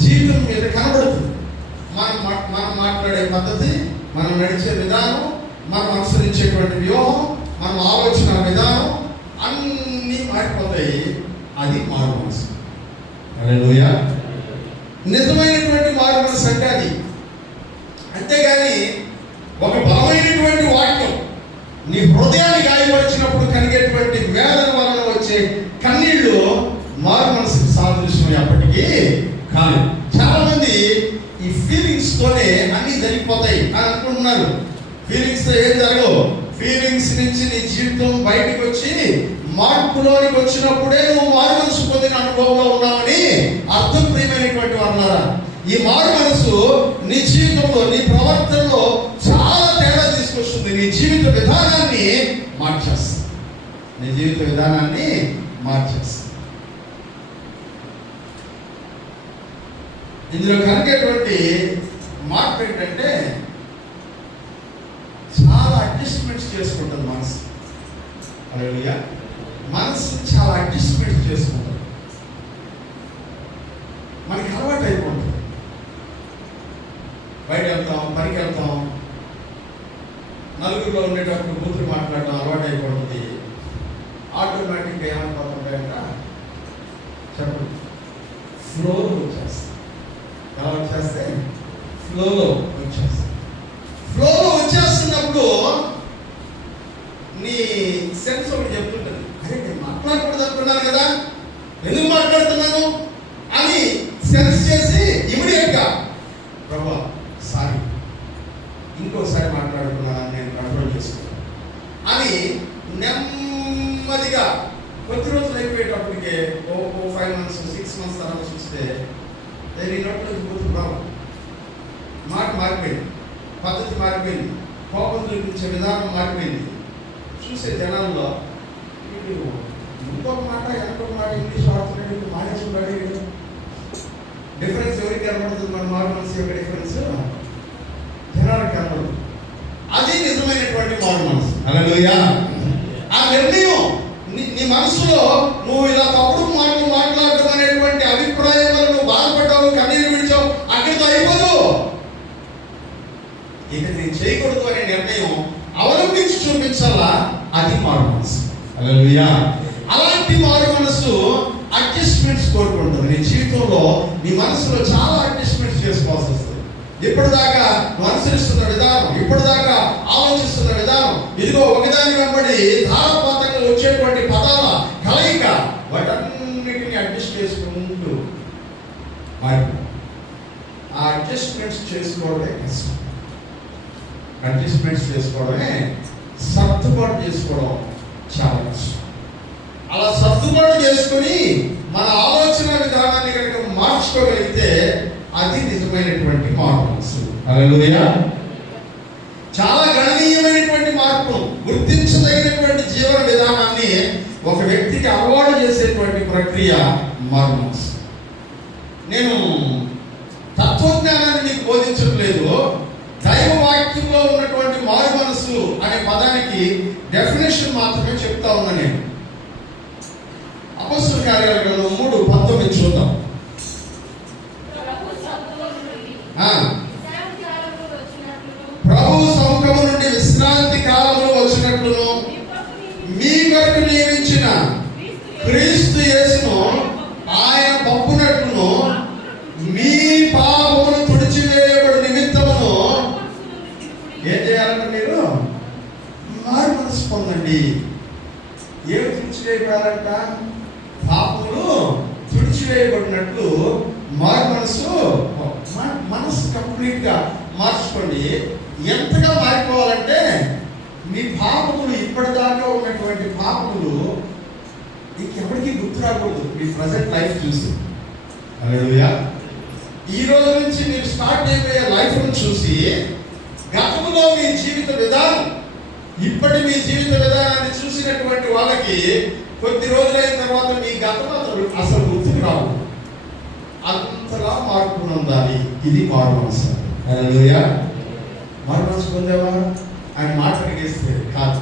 జీవితం మీద కనబడుతుంది. మనం మాట్లాడే పద్ధతి, మనం నడిచే విధానం, మనం అనుసరించేటువంటి వ్యూహం, మనం ఆలోచన విధానం అన్నీ మారిపోతాయి. అది మారు మనసు. హల్లెలూయా. నిజమైనటువంటి మారు మనసు అంటే అది. అంతేగాని ఒక బలమైనటువంటి వాక్యం నీ హృదయాన్ని గాయపరిచినప్పుడు కలిగేటువంటి వేదన వలన వచ్చే కన్నీళ్లు మారు మనసుకు సాదృశ్యం ఎప్పటికీ కాదు. చాలా మంది ఈ ఫీలింగ్స్ తోనే అన్ని జరిగిపోతాయి అని అనుకుంటున్నారు. ఫీలింగ్స్ తో ఏం జరగవు. ఫీలింగ్స్ నుంచి నీ జీవితం బయటకు వచ్చి మార్పులోనికి వచ్చినప్పుడే నువ్వు మారు మనసు పొందిన అనుభవంలో ఉన్నావని అర్థం. ప్రియమైనటువంటి వాళ్ళారా, ఈ మారు మనసు నీ జీవితంలో, నీ ప్రవర్తనలో చాలా తేడా తీసుకొస్తుంది. నీ జీవిత విధానాన్ని మార్చేస్తుంది. నీ జీవిత విధానాన్ని మార్చేస్తుంది. ఇందులో కలిగేటువంటి మార్పు ఏంటంటే చాలా అడ్జస్ట్మెంట్స్ చేసుకుంటుంది మనసు. హల్లెలూయా. మనసు చాలా అడ్జస్ట్మెంట్స్ చేసుకుంటుంది. మనకి అలవాటు అయిపోతుంది. బయట వెళ్తాం, పనికి వెళ్తాం, నలుగురిలో ఉండేటప్పుడు బూతులు మాట్లాడడం అలవాటు అయిపోతుంది. ఆటోమేటిక్గా ఏమైపోతుంటాయంట చెప్పండి, ఫ్లోలో వచ్చేస్తాయి. ఎలా వచ్చేస్తే ఫ్లోలో వచ్చేస్తాయి. ఫ్లోలో వచ్చేస్తున్నప్పుడు నీ సెన్స్ ఒకటి చెప్తుంటుంది, అరే నేను మాట్లాడకూడదు అనుకున్నాను కదా, ఎందుకు మాట్లాడుతున్నాను అని సెన్స్ చేసి ఇమీడియట్గా ప్రభా సారీ, ఇంకోసారి మాట్లాడుకున్నాను, నేను కంట్రోల్ చేసుకున్నాను అని నెమ్మదిగా కొద్ది రోజులు అయిపోయేటప్పటికే 5 months 6 months తర్వాత చూస్తే నోట్లో మాట మారిపోయింది, పద్ధతి మారిపోయింది, కోపం చూపించే విధానం మారిపోయింది. చూసే జనాల్లో వీడు ఇంకొక మాట ఎంకొక మాట ఇంగ్లీష్ వాడుతున్నాడు, మానేసుకున్నాడు. డిఫరెన్స్ ఎవరికి కనబడుతుంది? మన మారు మనసు యొక్క డిఫరెన్స్ నిజమైనటువంటి మారు మనసు. హల్లెలూయా. ఆ నిర్ణయం నీ మనసులో నువ్వు ఇలా తప్పుడు మాటలు మాట్లాడటం అనేటువంటి అభిప్రాయం వల్ల నువ్వు బాధపడ్డావు, కన్నీరు విడిచావు, అక్కడితో అయిపోదు. ఇక నేను చేయకూడదు అనే నిర్ణయం అవలంబించి చూపించాలా, అది మారు మనసు. హల్లెలూయా. అలాంటి మారు మనసు అడ్జస్ట్మెంట్స్ కోరుకుంటుంది. నీ జీవితంలో నీ మనసులో చాలా అడ్జస్ట్మెంట్స్ చేసుకోవాల్సి వస్తుంది. ఇప్పటిదాకా నువ్వు అనుసరిస్తున్న విధానం, ఇప్పటిదాకా ఆలోచిస్తున్న విధానం, ఇదిగో ఒకదాని వెంబడి ధారాపాతంగా వచ్చేటువంటి పదాల కలయిక, వాటన్నిటిని అడ్జస్ట్ చేసుకుంటూ ఆ అడ్జస్ట్మెంట్స్ చేసుకోవడమే కష్టం. అడ్జస్ట్మెంట్స్ చేసుకోవడమే, సర్దుబాటు చేసుకోవడం చాలా కష్టం. అలా సర్దుబాటు చేసుకుని మన ఆలోచన విధానాన్ని కనుక మార్చుకోగలిగితే అది నిజమైనటువంటి మార్పు. హల్లెలూయా. చాలా గణనీయమైనటువంటి మార్పు, గుర్తించదగినటువంటి జీవన విధానాన్ని ఒక వ్యక్తికి అలవాటు చేసేటువంటి ప్రక్రియ మారు మనసు. నేను తత్వజ్ఞానాన్ని మీకు బోధించట్లేదు. దైవ వాక్యంలో ఉన్నటువంటి మారు మనసు అనే పదానికి డెఫినేషన్ మాత్రమే చెప్తా ఉన్నా నేను. అపొస్తలుల కార్యాల గ్రంథం 3:19 చూద్దాం. ప్రభు సముఖము నుండి విశ్రాంతి కాలములు వచ్చినట్లును మీ కొరకు నియమించిన క్రీస్తు యేసును ఆయన పంపునట్లును మీ పాపమును తుడిచివేయబడు నిమిత్తమును ఏం చేయాలంటే మీరు మారు మనసు పొందండి. ఏమి తుడిచివేయబడాలంట? పాపములు తుడిచివేయబడినట్లు మారు మనసు కంప్లీట్ గా మార్చుకోండి. ఎంతగా మారిపోవాలంటే మీ పాపములు, ఇప్పటిదాకా ఉన్నటువంటి పాపములు ఇంకెవరికి గుర్తు రాకూడదు. మీ ప్రజెంట్ లైఫ్ చూసి, హల్లెలూయా, ఈ రోజు నుంచి మీరు స్టార్ట్ అయిపోయే లైఫ్ చూసి గతంలో మీ జీవిత విధానం, ఇప్పటి మీ జీవిత విధానాన్ని చూసినటువంటి వాళ్ళకి కొద్ది రోజులైన తర్వాత మీ గతం అసలు గుర్తుకు రావు. అంతలా మార్పు పొందాలి. ఇది మారు మనసు. హల్లెలూయా. మారు మనసు పొందేవా ఆయన మాట అడిగేస్తే కాదు.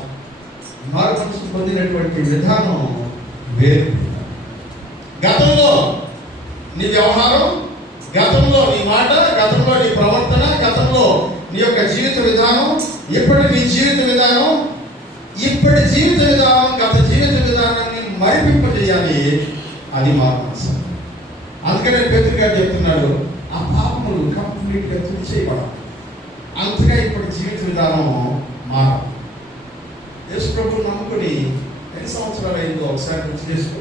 మారు మనసు పొందినటువంటి విధానం వేరు. గతంలో నీ వ్యవహారం, గతంలో నీ మాట, గతంలో నీ ప్రవర్తన, గతంలో నీ యొక్క జీవిత విధానం, ఇప్పటి నీ జీవిత విధానం, ఇప్పటి జీవిత విధానం గత జీవిత విధానాన్ని మరిపింపజేయాలి. అది మారు మనసు. అందుకనే పేతురు గారు చెప్తున్నాడు, ఆ పాపములు కంప్లీట్ గా తుడిచేయబడాలి. అంతగా ఇప్పుడు జీవిత విధానం మారాలి. యేసు ప్రభువుని నమ్ముకుని ఎన్ని సంవత్సరాలు అయిందో ఒకసారి గుర్తు చేసుకో.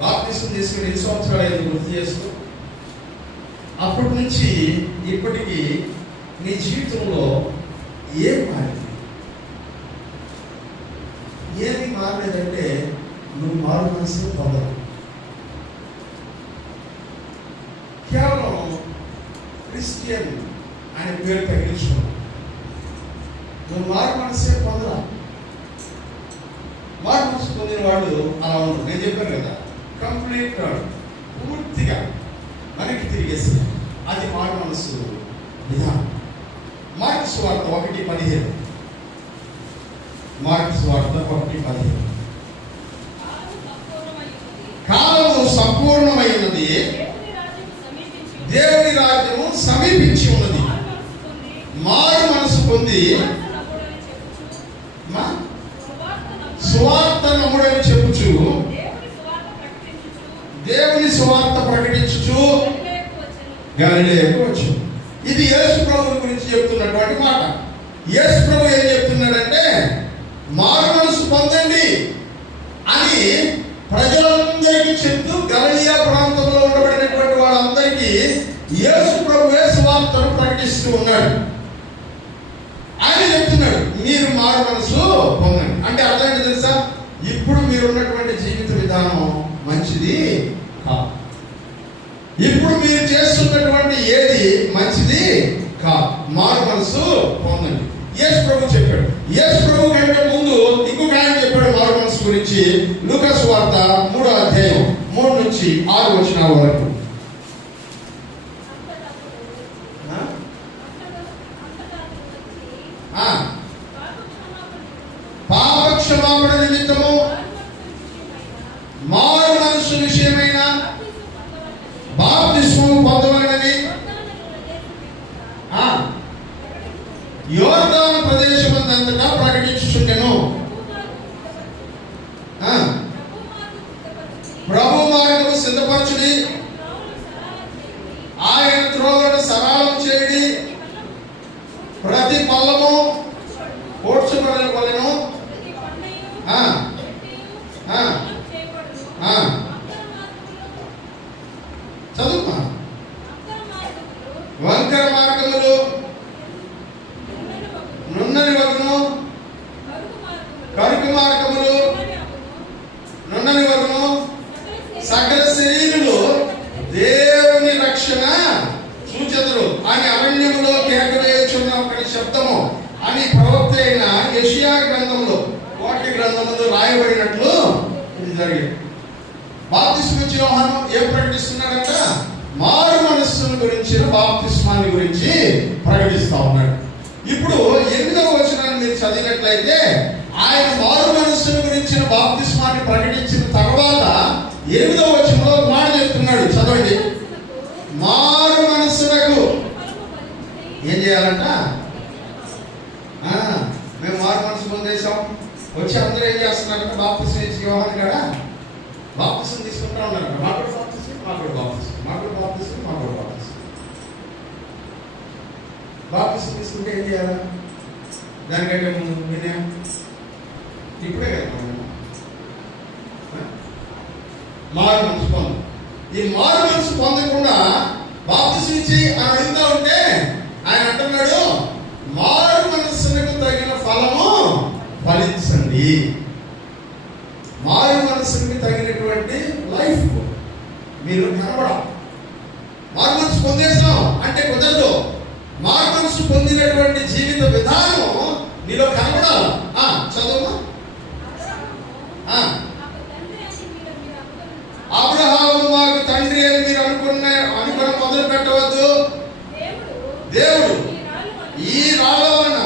బాప్తిసం తీసుకుని ఎన్ని సంవత్సరాలు అయిందో గుర్తు చేసుకో. అప్పటి నుంచి ఇప్పటికీ నీ జీవితంలో ఏం మారింది? ఏమి మారలేదంటే నువ్వు మారు మనసు పొందవు. కేవలం క్రిస్టియన్ అనే పేరు తగిలించుకున్నావు. నువ్వు మారు మనసే పొందరా. మారు మనసు పొందిన వాడు అలా ఉండదు. నేను చెప్పాను కదా, కంప్లీట్ పూర్తిగా మనకి తిరిగేసి అది మారు మనసు విధానం. మార్కు సువార్త 1:15. మార్కు సువార్త 1:15. కాలము సంపూర్ణమైనది, దేవుని రాజ్యము సమీపించి ఉన్నది. మారు మనసు పొంది సువార్త నమ్ముడని చెప్పుచు, దేవుని సువార్త ప్రకటించుచు గలిలయకు వచ్చెను. ఇది యేసు ప్రభువు గురించి చెప్తున్నటువంటి మాట. యేసు ప్రభు ఏం చెప్తున్నాడంటే, మారు మనసు పొందండి అని ప్రజలందరికీ చెప్తూ గలిలయ ప్రాంతంలో ఉండబడినటువంటి వాళ్ళందరికీ యేసు ప్రభువే సువార్తను ప్రకటిస్తూ ఉన్నాడు. ఆయన చెప్తున్నాడు, మీరు మారు మనసు పొందండి. అంటే అర్థం ఏంటి తెలుసా? ఇప్పుడు మీరు ఉన్నటువంటి జీవిత విధానం మంచిది కాదు. ఇప్పుడు మీరు చేస్తున్నటువంటి ఏది మంచిది కాదు. మారు మనసు పొందండి. యేసు ప్రభు చెప్పాడు. యేసు ప్రభు కంటే ముందు ఇంకొక ఆయన చెప్పాడు మారు మనసు గురించి. లూకా సువార్త 3:3-6 వరకు. బాప్తిస్మము పొందవలెనని యోర్దాను ప్రదేశమందంతటా ప్రకటించుచుండెను. ప్రభు మార్గము సిద్ధపరచుడి, ఆయన త్రోవను సరళం చేయుడి, ప్రతి పల్లము ఓడ్చబడవలెను, చదువు. వంకర మార్గములు నున్నని వగును, కరుకు మార్గములు నున్నని వగును, సకల శరీరులు దేవుని రక్షణ చూచెదరు అని అరణ్యములో కేకవేయుచున్న ఒకటి శబ్దము అని ప్రవక్త అయిన యెషయా గ్రంథంలో, వాక్య గ్రంథంలో రాయబడినట్లు ఇది జరిగింది. బాప్తిస్మం ఇచ్చిన యోహాను ఏం ప్రకటిస్తున్నాడంట? మారు మనస్సును గురించిన బాప్తిస్మాన్ని గురించి ప్రకటిస్తా ఉన్నాడు. ఇప్పుడు 8వ వచనాన్ని మీరు చదివినట్లయితే ఆయన మారు మనస్సును గురించిన బాప్తిస్మాన్ని ప్రకటించిన తర్వాత 8వ వచనంలో మాట చెప్తున్నాడు, చదవండి. మారు మనస్సునకు ఏం చేయాలంట? మేము మారు మనసు పొందేశాం, వచ్చి అందరూ ఏం చేస్తున్నారంటే బాప్తిస్మం ఇచ్చి యోహాను కదా బాప్తిస్మం తీసుకుంటా ఉన్నారు. మాకు బాప్తిస్మం, మాకు బాప్తిస్మం, మాకు బాప్తిస్మం, మాకు బాప్తిస్మం. బాప్తిస్మం తీసుకుంటే ఏం చేయాలా? దానికంటే ముందు వినయం ఇప్పుడే కదా మారు మనసు పొందు. ఈ మారు మనసు పొందకుండా బాప్తిస్మం ఇచ్చి అని అడుగుతా ఉంటే ఆయన అంటున్నాడు, మారు మనస్సుకు తగిన ఫలము ఫలించండి. మారు మనస్సుకి తగినటువంటి లైఫ్ మీరు కనబడాలి. మారు మనసు పొందేసాం అంటే కుదరదు. మారు మనసు పొందినటువంటి జీవిత విధానం నీలో కనబడాలి. చదువు. అబ్రహాము మాకు తండ్రి అని మీరు అనుకున్న మొదలు పెట్టవద్దు. దేవుడు ఈ రాళ్ళ వలన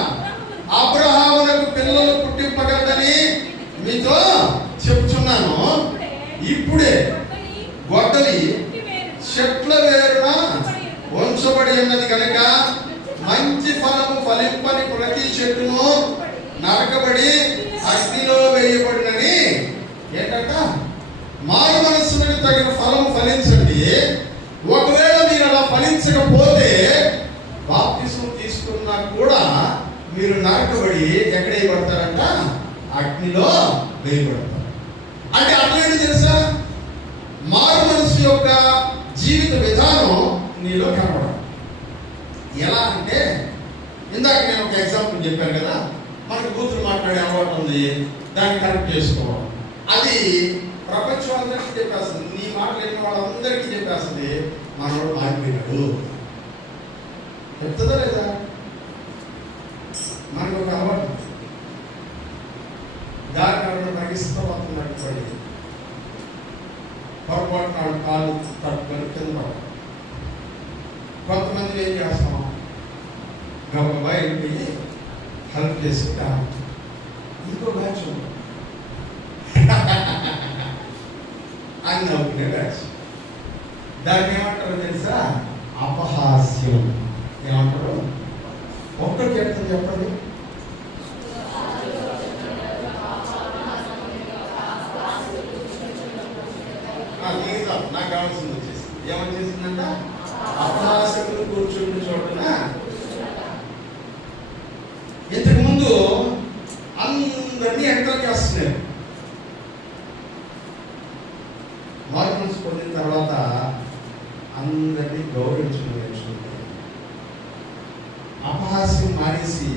అబ్రహామునకు పిల్లలు పుట్టింపగలదని మీతో చెప్తున్నాను. ఇప్పుడే గొడ్డలి చెట్ల వేరున ఉంచబడి ఉన్నది కనుక మంచి ఫలము ఫలింపని ప్రతి చెట్టును నరకబడి అగ్నిలో వేయబడినని. ఏంటంట? మారు మనస్సుకు తగిన ఫలము ఫలించండి. ఒకవేళ మీరు అలా ఫలించకపోతే బాప్తిస్మం తీసుకున్నా కూడా మీరు నరకబడి ఎక్కడ వేయబడతారంట? అగ్నిలో వేయబడతారు. అంటే అట్లేంటి తెలుసా? మారు మనసు యొక్క జీవిత విధానం నీలో కనబడాలి. ఎలా అంటే ఇందాక నేను ఒక ఎగ్జాంపుల్ చెప్పాను కదా, మనకు కూతురు మాట్లాడే అలవాటు ఉంది, దాన్ని కరెక్ట్ చేసుకోవడం. అది ప్రపంచం అందరికీ చెప్పేస్తుంది, నీ మాటలు విన్న వాళ్ళందరికీ చెప్పేస్తుంది, మనోడు మారిపోయినాడు. చెప్తుందా లేదా? మనకు ఒక అలవాటు, దారి నడవడం తగ్గిస్తూ వస్తున్నాడు, పడి పొరపాటు నాడు కాలు తట్టుకొని కింద పడతాం. కొంతమంది ఏం చేస్తాం, గొప్ప వెళ్ళిపోయి హెల్ప్ చేసుకుంటా ఇంకో బ్యాచ్ అని నవ్వుకునే బ్యాచ్. దాన్ని ఏమంటారో తెలుసా? అపహాస్యం. ఏమంటారు? ఒక్కటి చెప్తుంది, చెప్పండి. నాకు కావాల్సింది వచ్చేసి ఏమని చేసిందంట? అపహాస్యకులు కూర్చుంటే చూడన. ఇంతకు ముందు అందరినీ ఎంటర్ చేస్తున్నారు. మారు మనసు పొందిన తర్వాత అందరినీ గౌరవించడం నేర్చుకుంటారు. అపహాస్యం మానేసి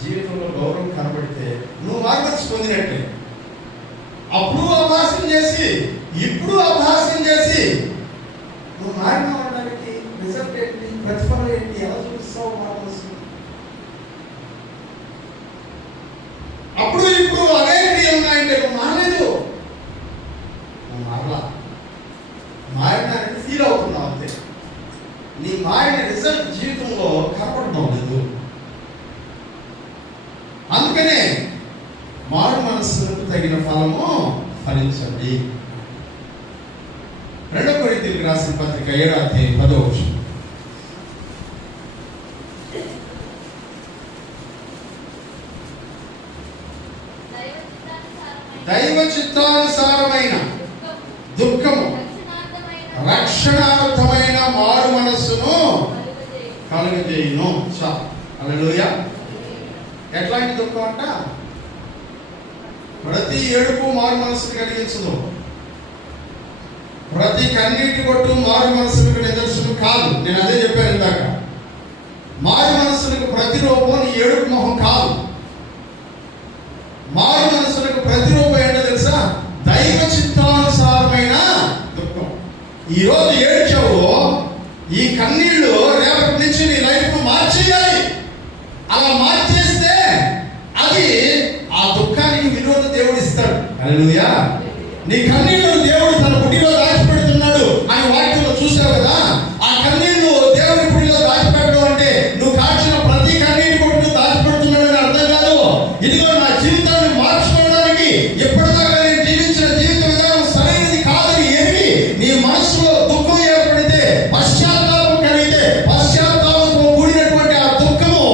జీవితంలో గౌరవం కనబడితే నువ్వు మారు మనసు పొందినట్టే. అప్పుడు అపహాస్యం చేసి ఇప్పుడు అపహాస్యం చేసి నువ్వు మారిన ఉండడానికి రిజల్ట్ ఏంటి, ప్రతిఫలం ఏంటి, ఎలా చూపిస్తావు మారు మనసు? అప్పుడు ఇప్పుడు అదే క్రియలు ఉన్నాయంటే నువ్వు మారలేదు, నువ్వు మారలా. మారినానికి ఫీల్ అవుతున్నావు అంతే. నీ మారిన రిజల్ట్ జీవితంలో కనపడటం లేదు. అందుకనే మారు మనస్సుకు తగిన ఫలము ఫలించండి. రాసిన పత్రిక 7వ అధ్యాయం 10వ వచనం. దైవ చిత్తానుసారమైన దుఃఖము రక్షణార్థమైన మారు మనస్సును కలుగజేయును. హల్లెలూయా. ఎట్లాంటి దుఃఖం అంట? ప్రతి ఏడుపు మారు మనస్సును కలిగించదు, ప్రతి కన్నీటి కొట్టు మారు మనస్సులకు నిదర్శనం కాదు. నేను అదే చెప్పాను ఇందాక. మారు మనస్సులకు ప్రతిరూపం నీ ఏడుపు మొహం కాదు. మారు మనస్సులకు ప్రతిరూపం ఏంటో తెలుసా? దైవ చిత్తానుసారమైన దుఃఖం. ఈరోజు ఏడ్చావు, ఈ కన్నీళ్లు రేపటి నుంచి నీ లైఫ్ మార్చేయాలి. అలా మార్చేస్తే అది ఆ దుఃఖానికి విలువ దేవుడు ఇస్తాడు. హల్లెలూయా. నీ కన్నీళ్లు దేవుడు తన పుట్టిలో దాచిపెడుతున్నాడు అని వాక్యంలో చూసావు కదా. ఆ కన్నీళ్లు దేవుడి పుట్టిలో దాచిపెట్టడం అంటే నువ్వు కాల్చిన ప్రతి కన్నీటి కొట్టు దాచిపెడుతున్నాడు అని అర్థం కాదు. ఇదిగో నా జీవితాన్ని మార్చుకోవడానికి ఎప్పటిదాకా నేను జీవించిన జీవిత విధానం సరైనది కాదని ఎరిగి నీ మనసులో దుఃఖం ఏర్పడితే, పశ్చాత్తాపం కలిగితే, పశ్చాత్తాపంతో కూడినటువంటి ఆ దుఃఖము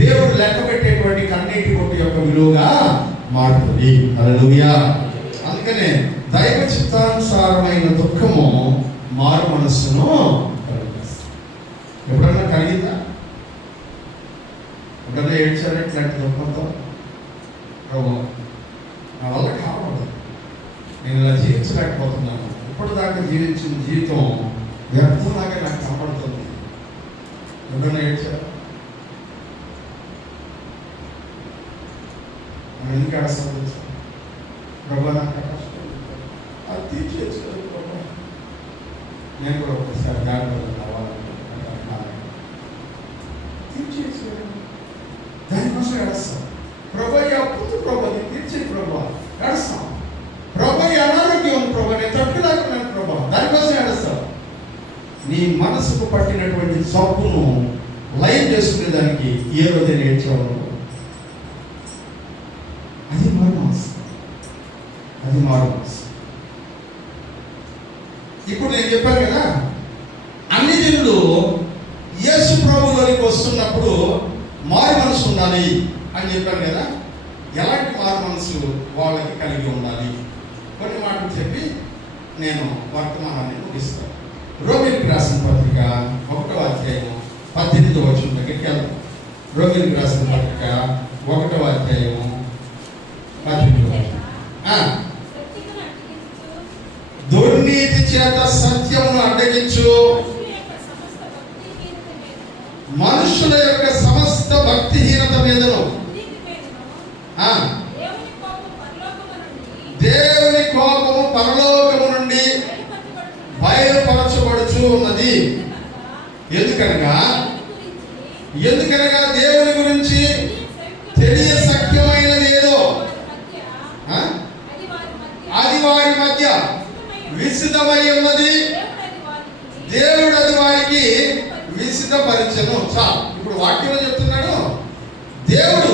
దేవుడు లెక్క పెట్టేటువంటి కన్నీటి కొట్టు యొక్క విలువగా మారుతుంది. హల్లెలూయా. అందుకనే దైవ చిత్తానుసారమైన దుఃఖము మారు మనస్సును కలిగిస్తుంది. ఎప్పుడన్నా కలిగిందా? ఎప్పుడన్నా ఏడ్చారా ఇట్లాంటి దుఃఖంతో? ప్రభు, నా వల్ల కావడం, నేను ఇలా జీవించలేకపోతున్నాను, ఇప్పటిదాకా జీవించిన జీవితం వ్యర్థంలాగా నాకు కనపడుతుంది. ఎప్పుడన్నా ఏడ్చారా? మనం ఎందుకు అడస్తాం? ప్రభు, నాకు కష్టం, అది తీర్చేచ్చు కదా ప్రభు. నేను కూడా ఒకసారి జాగ్రత్తగా కావాలనుకుంటున్నాను, తీర్చేచ్చు. దానికోసం ఏడుస్తాం. ప్రభు అప్పుడు ప్రభు నేను తీర్చే ప్రభు ఏడుస్తాం. ప్రభు అనారోగ్యం ఉంది ప్రభు, నేను తట్టులేకున్నాను ప్రభు, దానికోసం ఏడుస్తాం. నీ మనసుకు పట్టినటువంటి జబ్బును లైన్ చేసుకునే దానికి ఏ రోజు నేర్చేవాడు? అది మారు. అది మారు. ఇప్పుడు నేను చెప్పాను కదా, అన్ని జనులు యేసు ప్రభువులోనికి వస్తున్నప్పుడు మారు మనసు ఉండాలి అని చెప్పాను కదా. ఎలాంటి మారు మనసు వాళ్ళకి కలిగి ఉండాలి? కొన్ని మాటలు చెప్పి నేను వర్తమానాన్ని ముగిస్తాను. రోమీయులకు రాసిన పత్రిక 1వ అధ్యాయం 18వ వచనం దగ్గరికి వెళ్దాం. రోమీయులకు రాసిన పత్రిక 1వ అధ్యాయం 18వ వచనం. దుర్నీతి చేత సత్యమును అడ్డగించు మనుషుల యొక్క సమస్త భక్తిహీనత మీదను దేవుని కోపము పరలోకము నుండి బయలుపరచబడుచు ఉన్నది. ఎందుకనగా దేవుని గురించి తెలియ సఖ్యమైనది ఏదో అది వారి మధ్య విసిదమై ఉన్నది, దేవుడు అది వారికి విసిదపరిచెను. చాలు. ఇప్పుడు వాక్యంలో చెప్తున్నాడు, దేవుడు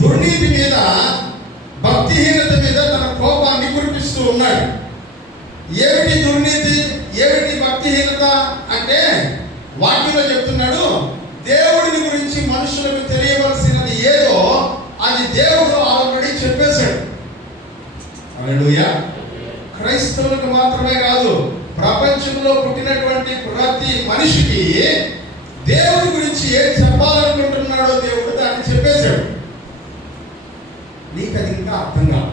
దుర్నీతి మీద, భక్తిహీనత మీద తన కోపాన్ని కురిపిస్తూ ఉన్నాడు. ఏమిటి దుర్నీతి, ఏమిటి భక్తిహీనత అంటే వాక్యంలో చెప్తున్నాడు, దేవుడిని గురించి మనుషులకు తెలియవలసినది ఏదో అది దేవుడు ఆల్రెడీ చెప్పేశాడు. హల్లెలూయా. క్రైస్తవులకు మాత్రమే కాదు, ప్రపంచంలో పుట్టినటువంటి ప్రతి మనిషికి దేవుడి గురించి ఏం చెప్పాలనుకుంటున్నాడో దేవుడు దాన్ని చెప్పేశాడు. నీకు అది ఇంకా అర్థం కాదు.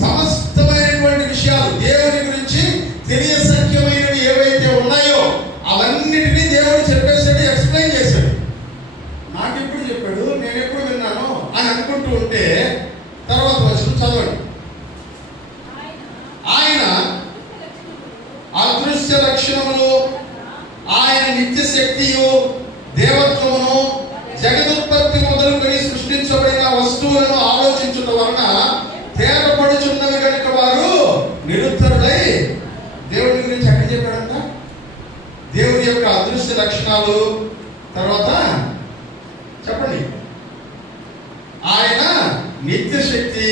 సమస్తమైనటువంటి విషయాలు దేవుని గురించి తెలియసఖ్యమైనవి ఏవైతే ఉన్నాయో అవన్నిటినీ దేవుడు చెప్పేశాడు, ఎక్స్ప్లెయిన్ చేశాడు. నాకెప్పుడు చెప్పాడు, నేను ఎప్పుడు విన్నాను అని అనుకుంటూ ఉంటే తర్వాత వచనం చదవండి. ఆయన అదృశ్య లక్షణములు, ఆయన నిత్య శక్తియు, దేవత్వమును, జగదుత్పత్తి మొదలుకొని సృష్టించబడిన వస్తువులను ఆలోచించుట వలన తేటపడుచున్నవి కనుక వారు నిరుత్తరులై. దేవుడి గురించి ఎక్కడ చెప్పాడంట? దేవుడి యొక్క అదృశ్య లక్షణాలు, తర్వాత చెప్పండి, ఆయన నిత్య శక్తి,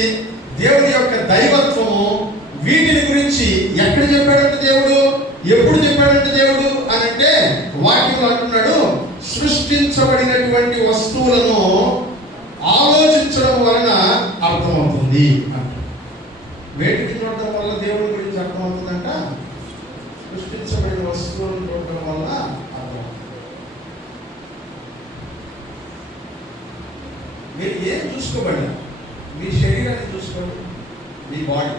దేవుడి యొక్క దైవత్వము, వీటిని గురించి ఎక్కడ చెప్పాడంటే దేవుడు, ఎప్పుడు చెప్పాడంటే దేవుడు అని అంటే వాక్యంలో అంటున్నాడు, సృష్టించబడినటువంటి వస్తువులను ఆలోచించడం వలన అర్థమవుతుంది అంట. వేటికి చూడటం వల్ల దేవుడి గురించి అర్థమవుతుందంట, సృష్టించబడిన వస్తువులను చూడటం వల్ల అర్థమవుతుంది. మీరు ఏం చూసుకోబడి, మీ శరీరాన్ని చూసుకోండి, మీ బాడీ,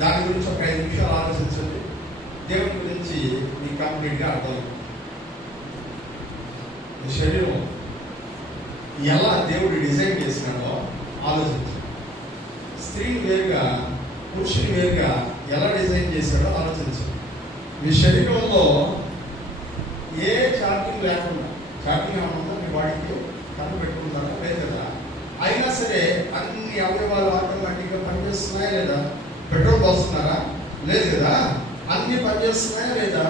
దాని గురించి ఒక 5 నిమిషాలు ఆలోచించండి. దేవుడి గురించి మీకు కంప్లీట్గా అర్థమవుతుంది. మీ శరీరం ఎలా దేవుడు డిజైన్ చేసినాడో ఆలోచించండి. స్త్రీని వేరుగా, పురుషుని వేరుగా ఎలా డిజైన్ చేశాడో ఆలోచించండి. మీ శరీరంలో ఏ చార్టింగ్ లేకుండా, చార్టింగ్ ఏమన్నా మీ బాడీకి కన్ను పెట్టుకుంటారా? లేదు కదా. అయినా సరే అన్ని అవయవాలు ఆటోమేటిక్గా పనిచేస్తున్నాయా లేదా? పెట్రోల్ పోస్తున్నారా? లేదు కదా. అన్ని పనిచేస్తున్నాయా లేదా?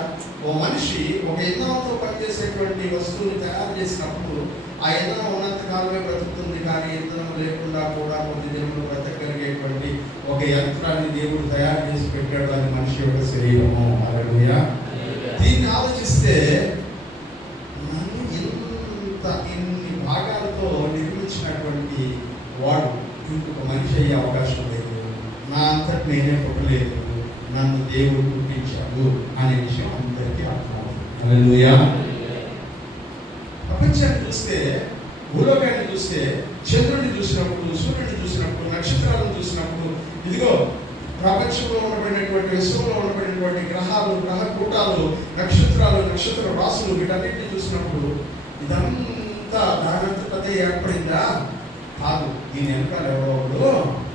ఓ మనిషి ఒక ఇంధనంతో పనిచేసేటువంటి వస్తువుని తయారు చేసినప్పుడు ఆ ఇంధనం ఉన్నంత కాలమే బ్రతుకుతుంది. కానీ ఇంధనం లేకుండా కూడా కొద్ది దినములు బ్రతకగలిగేటువంటి ఒక యంత్రాన్ని దేవుడు తయారు చేసి పెట్టాడు. అది మనిషి యొక్క శరీరము. హల్లెలూయా. దీన్ని ఆలోచిస్తే ఇన్ని భాగాలతో నిర్మించినటువంటి వాడు ఇంకొక మనిషి అయ్యే అవకాశం లేదు. నా అంతటి నేనే పుట్టలేదు, నన్ను దేవుడు పుట్టించాడు అనే విషయం అందరికీ అర్థమవుతుంది. హల్లెలూయా. ప్రపంచాన్ని చూస్తే, భూలోకాన్ని చూస్తే, చంద్రుడిని చూసినప్పుడు, సూర్యుడిని చూసినప్పుడు, నక్షత్రాలను చూసినప్పుడు, ఇదిగో ప్రపంచంలో ఉండబడినటువంటి, విశ్వంలో ఉండబడినటువంటి గ్రహాలు, గ్రహ కూటాలు, నక్షత్రాలు, నక్షత్ర రాసులు, వీటన్నిటిని చూసినప్పుడు ఇదంతా దానంతటదే ఏర్పడిందా? కాదు. దీని వెనకాల ఎవరో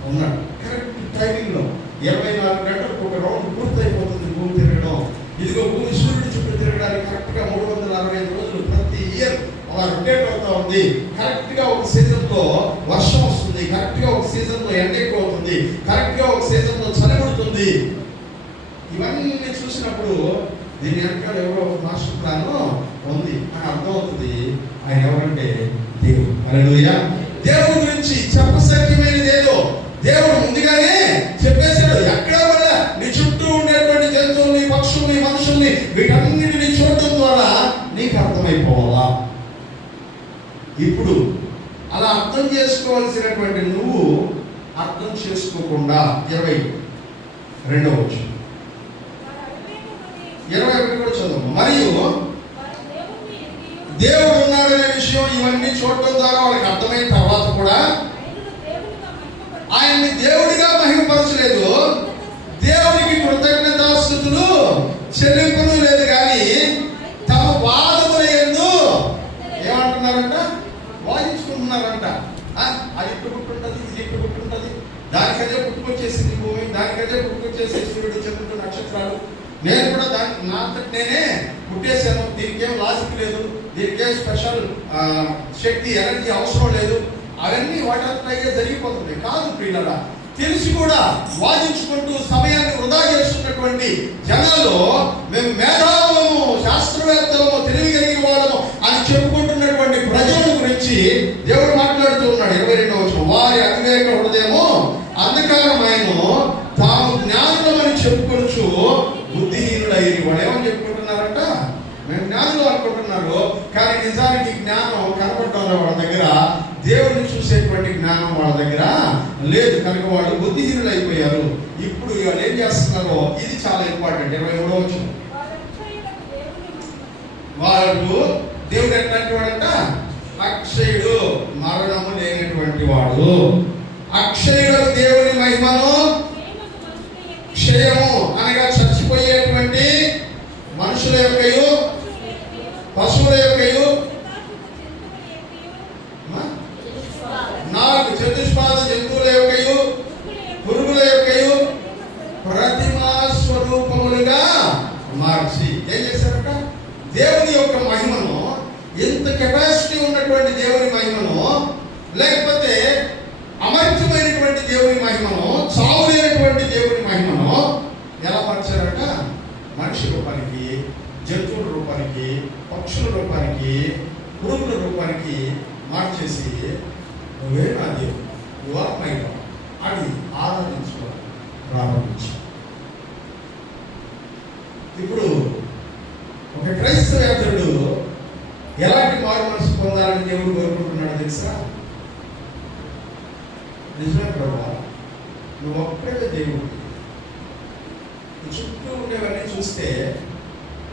ఉన్నాడు. కరెక్ట్ టైమింగ్లో 24 గంటలకు ఒక రౌండ్ పూర్తయిపోతుంది భూమి తిరగడం. ఇదిగో భూమి సూర్యుడి చుట్టూ తిరగడానికి కరెక్ట్గా 365 రోజులు ప్రతి ఇయర్ అలా రొటేట్ అవుతా ఉంది. కరెక్ట్గా ఒక సీజన్లో వర్షం వస్తుంది, కరెక్ట్గా ఒక సీజన్లో ఎండ ఎక్కువ అవుతుంది, కరెక్ట్గా ఒక సీజన్లో చలి పడుతుంది. ఇవన్నీ చూసినప్పుడు దీని వెనకాల ఎవరో ఒక మాస్టర్ ప్లాన్ ఉంది అని అర్థమవుతుంది. ఆయన ఎవరంటే దేవుడు. హల్లెలూయా. దేవుడి గురించి చెప్పశక్యమైనది ఏదో దేవుడు ముందుగానే చెప్పేశాడు. ఎక్కడ కూడా నీ చుట్టూ ఉండేటువంటి జంతువుల్ని, పక్షుల్ని, మనుషుల్ని, వీటన్నిటిని చూడటం ద్వారా నీకు అర్థమైపోవాలా. ఇప్పుడు అలా అర్థం చేసుకోవాల్సినటువంటి నువ్వు అర్థం చేసుకోకుండా 22వ వచనం 21 కూడా చదువు. మరియు దేవుడు ఉన్నాడనే విషయం ఇవన్నీ చూడటం ద్వారా వాళ్ళకి అర్థమైన తర్వాత కూడా ఆయన్ని దేవుడిగా మహిమపరచలేదు, దేవుడికి కృతజ్ఞతాస్తుతులు చెల్లింపులు లేదు. కానీ తమ వాదముల యందు ఏమంటున్నారంట? వాదించుకుంటున్నారంట. అది ఇప్పుడు పుట్టుంటది, ఇది ఇప్పుడు పుట్టుంటది, దానికదే పుట్టుకొచ్చేసింది భూమి, దానికదే పుట్టుకొచ్చేసి సూర్యుడు, చంద్రుడు, నక్షత్రాలు, నేను కూడా దానికి నా అంతటి నేనే పుట్టేశాను, దీనికి ఏం లాజిక్ లేదు, దీనికి ఏం స్పెషల్ శక్తి, ఎనర్జీ అవసరం లేదు, అవన్నీ వాటంతా జరిగిపోతుంది. కాదు ప్రియులారా, తెలిసి కూడా వాదించుకుంటూ సమయాన్ని వృధా చేస్తున్నటువంటి జనాలు మేము మేధావులము, శాస్త్రవేత్తలము, తెలివిగలిగిన వాళ్ళము అని చెప్పుకుంటున్నటువంటి ప్రజల గురించి దేవుడు మాట్లాడుతూ ఉన్నాడు. 22వ వచనం. వారి అవివేక హృదయము అంధకారమైనను తాము జ్ఞానులమని చెప్పుకొనుచు బుద్ధిహీనుడైరి. వాళ్ళు ఏమని చెప్పుకుంటున్నారంట? మేము జ్ఞానులు అనుకుంటున్నారు, కానీ నిజానికి జ్ఞానం కనపడటం వాళ్ళ దగ్గర, దేవుడిని చూసేటువంటి జ్ఞానం వాళ్ళ దగ్గర లేదు. కనుక వాళ్ళు బుద్ధిహీనులు అయిపోయారు. ఇప్పుడు వాళ్ళు ఏం చేస్తున్నారో ఇది చాలా ఇంపార్టెంట్. 27వ వచనం. వాళ్ళు దేవుడు ఎట్లాంటి వాడంట? అక్షయుడు, మరణము లేనటువంటి వాడు. అక్షయుడు దేవుని మహిమను, క్షయము అనగా చచ్చిపోయేటువంటి మనుషుల యొక్కయు, పశువుల యొక్కయు, 4 చతుష్పాద జంతువుల యొక్కయు, పురుగుల యొక్కయు ప్రతిమా స్వరూపములుగా మార్చి ఏం చేశారట? దేవుని యొక్క మహిమను, ఎంత కెపాసిటీ ఉన్నటువంటి దేవుని మహిమను, లేకపోతే అమర్చమైనటువంటి దేవుని మహిమను, చావు లేనటువంటి దేవుని మహిమను ఎలా మార్చారట? మనిషి రూపానికి, జంతువుల రూపానికి, పక్షుల రూపానికి, పురుగుల రూపానికి మార్చేసి నువ్వే నా దేవుడు, నువ్వు మహిమ అని ఆరాధించుకోవాలి ప్రారంభించు. ఇప్పుడు ఒక క్రైస్తవేతరుడు ఎలాంటి మారు మనసు పొందాలని దేవుడు కోరుకుంటున్నాడు తెలుసా? నిజమే ప్రభా, నువ్వు ఒక్కడే దేవుడు. చుట్టూ ఉండేవన్నీ చూస్తే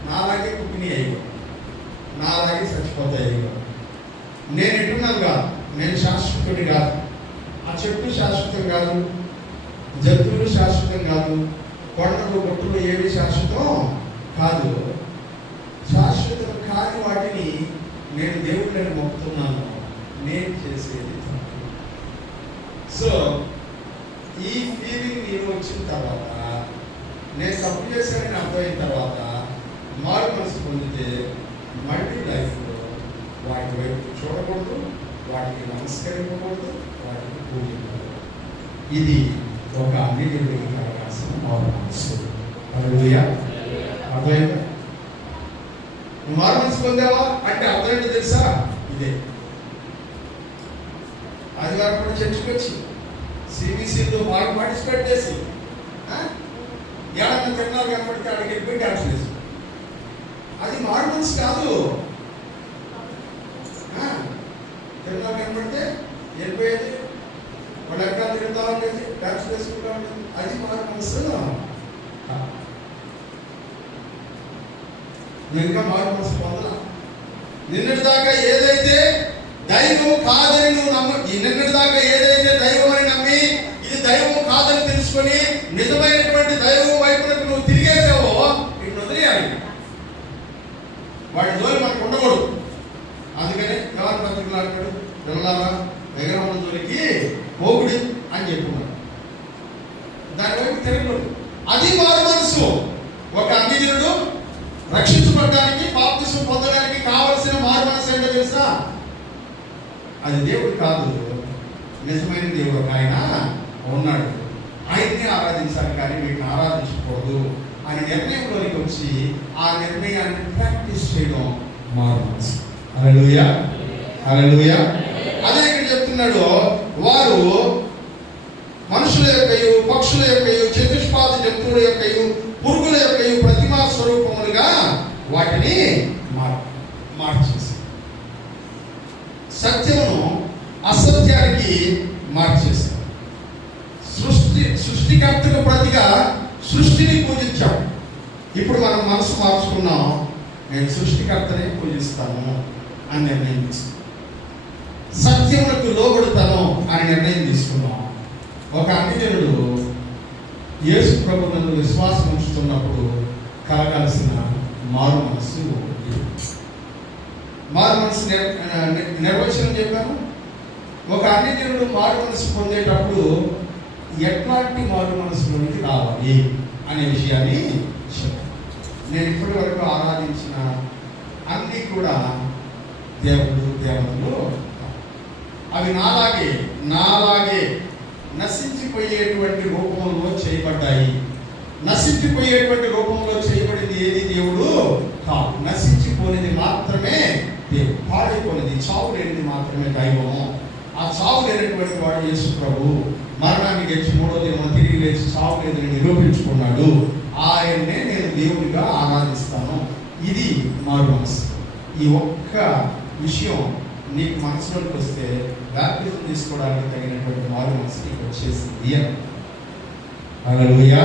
నాలాగే పుట్టిని అయ్యో, నాలాగే చచ్చిపోతాయి అయ్యో. నేను ఎటున్నాను కాదు, నేను శాశ్వతుడి కాదు. ఆ చెట్టు శాశ్వతం కాదు, జంతువులు శాశ్వతం కాదు, కొండలు గొట్టులు ఏవి శాశ్వతం కాదు. శాశ్వతం కాని వాటిని నేను దేవుడిని మొక్కుతున్నాను, నేను చేసేది. సో ఈ ఫీలింగ్ నేను వచ్చిన తర్వాత, నేను తప్పు చేశానని అర్థమైన తర్వాత మారు మనసు పొందితే మళ్ళీ లైఫ్లో వాటి వైపు చూడకూడదు, వాటికి నమస్కరించకూడదు, వాటికి పూజించకూడదు. ఇది ఒక అన్ని దేవుడికి అవకాశం మారు మనసు. హల్లెలూయా. అర్థమైందా? మారు మనసు పొందావా అంటే అర్థమైంది తెలుసా? ఇదే ఆదివారం కూడా చర్చకు వచ్చి సిబిసితో బాగా పార్టిసిపేట్ చేసి ఏడన్నా తిన్నాడు కనపడితే అక్కడికి వెళ్ళిపోయి డాన్స్ చేసి, అది మారు మనసు కాదు. తిన్నాడు కనపడితే వెళ్ళిపోయేది, వాళ్ళు ఎక్కడ తిరుగుతూ ఉండేది, డాన్స్ చేసుకుంటూ ఉండేది, అది మారు మనసు. నువ్వు ఇంకా మారు మనసు పొందలా. నిన్నటి దాకా ఏదైతే దైవం కాదని నువ్వు నిన్నటి దాకా ఏదైతే దైవం అని నమ్మి ఇది దైవం కాదని తెలుసుకొని నిజమైనటువంటి దైవం వైపునకు నువ్వు తిరిగేసావో వీటిని వదిలేయాలి. వాటి జోలి మనకు ఉండకూడదు. అందుకని ఎవరి పత్రికలు అంటాడు, వెళ్ళాలా దగ్గర ఉన్న జోలికి పోగుడి అని చెప్పుకున్నాడు. దాని వైపు తిరగకూడదు. అది మారు మనసు. ఒక అన్యజనుడు రక్షించబడడానికి, బాప్తిసం పొందడానికి కావలసిన మారు మనసు ఏంటో తెలుసా? అది దేవుడు కాదు, నిజమైన దేవుడు ఆయన ఉన్నాడు, ఆయన్ని ఆరాధించాలి కానీ వీటిని ఆరాధించకూడదు అని నిర్ణయంలోనికి వచ్చి ఆ నిర్ణయాన్ని ప్రాక్టీస్ చేయడం మారు మనసు. హల్లెలూయా, హల్లెలూయా. అదే ఇక్కడ చెప్తున్నాడు, వారు మనుషుల యొక్కయు, పక్షుల యొక్కయు, చతుష్పాద జంతువుల యొక్కయు, పురుగుల యొక్కయు ప్రతిమా స్వరూపములుగా వాటిని మార్చేసి సత్యమును అసత్యానికి మార్చేశారు. సృష్టికర్తకు ప్రతిగా సృష్టిని పూజించాం. ఇప్పుడు మనం మనసు మార్చుకున్నాం, నేను సృష్టికర్తనే పూజిస్తాను అని నిర్ణయం తీసుకున్నాం. సత్యములకు లోబడతాను అని నిర్ణయం తీసుకున్నాం. ఒక అన్యజనుడు యేసు ప్రభువునందు విశ్వాసం ఉంచుతున్నప్పుడు కలగాల్సిన మారు మనసు. మారు మనసు నిర్వచనం చెప్పాను. ఒక అన్యజనుడు మారు మనసు పొందేటప్పుడు ఎట్లాంటి మారు మనసులోనికి రావాలి అనే విషయాన్ని చెప్పాను. నేను ఇప్పటి వరకు ఆరాధించిన అన్నీ కూడా దేవుడు దేవతలు, అవి నాలాగే నశించిపోయేటువంటి రూపంలో చేయబడ్డాయి. నశించిపోయేటువంటి రూపంలో చేయబడింది ఏది దేవుడు కాదు. నశించిపోయినది మాత్రమే దేవుడు, పాడైపోయినది, చావు లేనిది మాత్రమే దైవము. ఆ చావు లేనటువంటి వాడు యేసు ప్రభు మరణాన్ని గెలిచి మూడో దినం తిరిగి లేచి చావు లేదని నిరూపించుకున్నాడు. ఆయన్నే నేను దేవుడిగా ఆరాధిస్తాను. ఇది మారు మనసు. ఈ ఒక్క విషయం నీకు మనసులోకి వస్తే బాప్తిజం తీసుకోవడానికి తగినటువంటి మారు మనసు నీకు వచ్చేసింది అని. హల్లెలూయా.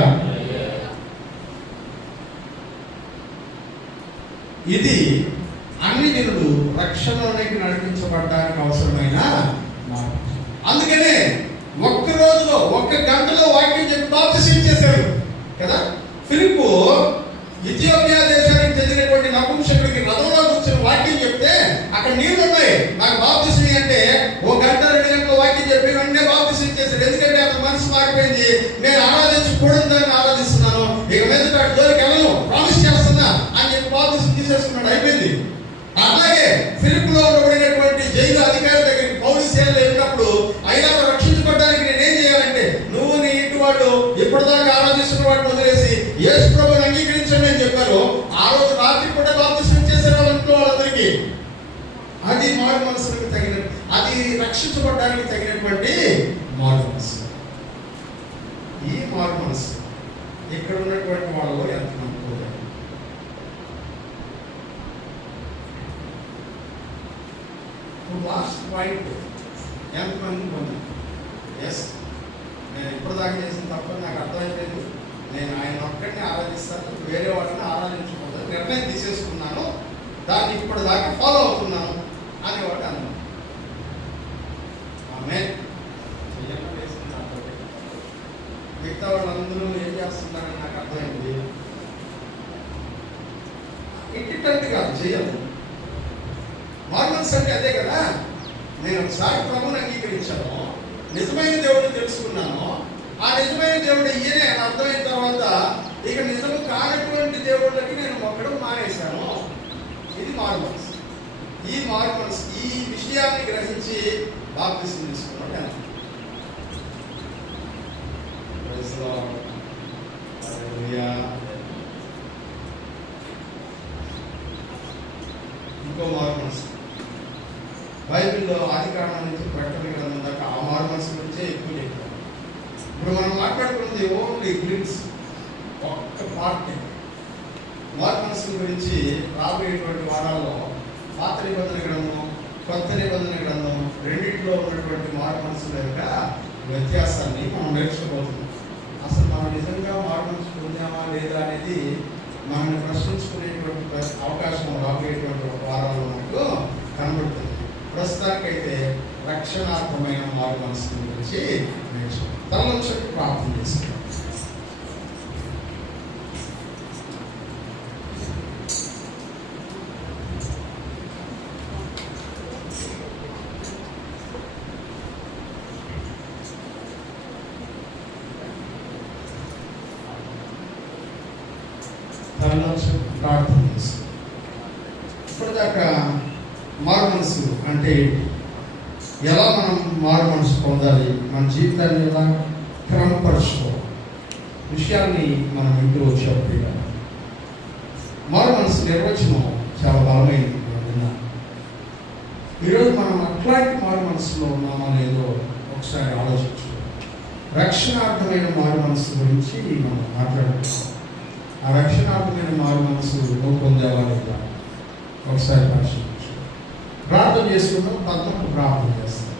ఇది అన్ని జనులు రక్షణలోనికి నడిపించబడడానికి అవసరమైన మార్గం. అందుకనే ఒక్క రోజులో, ఒక్క గంటలో వాక్యం చెప్పి బాప్తిసం చేశారు కదా. ఫిలిప్పు ఇథియోపియా దేశానికి చెందినటువంటి నపుంసకుడికి రథంలో కూర్చొని వాక్యం చెప్తే అక్కడ నీళ్లు ఉన్నాయి, నాకు బాప్తిసం అంటే ఒక గంట 2 గంటల వాక్యం చెప్పి వెంటనే బాప్తిసం చేశాడు. ఎందుకంటే అతని మనసు మారిపోయింది. నేను ఆరాధించకూడదు దాన్ని ఆరాధిస్తున్నాను, ఇక మీద అటు జోలికి వెళ్ళను, ప్రామిస్ చేస్తున్నా అని చెప్పి బాప్తిసం తీసేసుకున్నాడు. అయిపోయింది. అలాగే ఫిలిప్పులో ఉండబడినటువంటి జైలు అధికారి దగ్గరికి పౌలు సేనలు వెళ్ళినప్పుడు, అయినా రక్షించబడడానికి నేనేం చేయాలంటే నువ్వు నీ ఇంటి వాళ్ళు ఇప్పటిదాకా ఆరాధిస్తున్న వాటిని వదిలేసి యేసు ప్రభువుని అంగీకరించండి అని చెప్పారు. ఆ రోజు రాత్రి కూడా బాప్తిసం చేశారు వాళ్ళందరికీ. అది మారు మనసులకు తగిన, అది రక్షించబడడానికి తగినటువంటి లాస్ట్ పాయింట్ ఎంతమంది పొందాను. ఎస్, నేను ఇప్పటిదాకా చేసిన తప్ప నాకు అర్థమైపోయింది. నేను ఆయన ఒక్కడిని ఆరాధిస్తాను, వేరే వాళ్ళని ఆరాధించకూడదు నిర్ణయం తీసేసుకున్నాను, దాన్ని ఇప్పటిదాకా ఫాలో అవుతున్నాను అనేవాడు అన్నాను. ఆమె మిగతా వాళ్ళందరూ ఏం చేస్తున్నారని నాకు అర్థమైంది. ఇంటింటి కాదు చెయ్యను. మార్మన్స్ అంటే అదే కదా. నేను ఒకసారి ప్రభువుని అంగీకరించాను, నిజమైన దేవుడిని తెలుసుకున్నాను, ఆ నిజమైన దేవుడు ఈయనే అని అర్థమైన తర్వాత ఇక నిజము కానటువంటి దేవుళ్ళకి నేను మొక్కడం మానేశాను. ఇది మార్మన్స్. ఈ మార్మన్స్ ఈ విషయాన్ని గ్రహించి బాప్తిసం తీసుకున్నాడు నేను. ఇంకో మార్మన్స్ బైబిల్లో ఆది కారణం నుంచి ప్రకటన గ్రంథం దాకా ఆ మార్మన్స్ గురించే ఎక్కువ చెప్పారు. ఇప్పుడు మనం మాట్లాడుకున్నది ఓన్లీ గ్లిమ్స్, ఒక్క పార్ట్. మార్మన్స్ గురించి రాబోయేటువంటి వారాల్లో పాత నిబంధన గ్రంథం, కొత్త నిబంధన గ్రంథం రెండింటిలో ఉన్నటువంటి మార్మన్స్ యొక్క వ్యత్యాసాన్ని మనం నేర్చుకోబోతున్నాం. అసలు మనం నిజంగా మార్మన్స్ పొందామా లేదా అనేది మనల్ని ప్రశ్నించుకునేటువంటి అవకాశం రాబోయేటువంటి వారాల్లో మనకు కనబడుతుంది. ప్రస్తుతానికైతే రక్షణాత్మకమైన మార్మన్స్ గురించి నేర్చుకుంటాం. తనలో ప్రార్థన చేస్తాం. ప్రార్థన చేస్తాం. ఇప్పటిదాకా మారు మనసు అంటే ఎలా మనం మారు మనసు పొందాలి, మన జీవితాన్ని ఎలా క్రమపరుచుకోవాలి విషయాన్ని మనం వింటూ వచ్చేప్పుడు మారు మనసు నిర్వచనం చాలా బలమైంది. ఈరోజు మనం అట్లాంటి మారు మనసులో ఉన్నామా లేదో ఒకసారి ఆలోచించు. రక్షణార్థమైన మారు మనసు గురించి మనం మాట్లాడుతున్నాం. ఆ రక్షణాత్మకమైన మారు మనసు నువ్వు పొందేవా లేదా ఒకసారి పరిశీలించు. ప్రార్థన చేసుకుంటాం, తప్పకుండా ప్రార్థన చేస్తాం.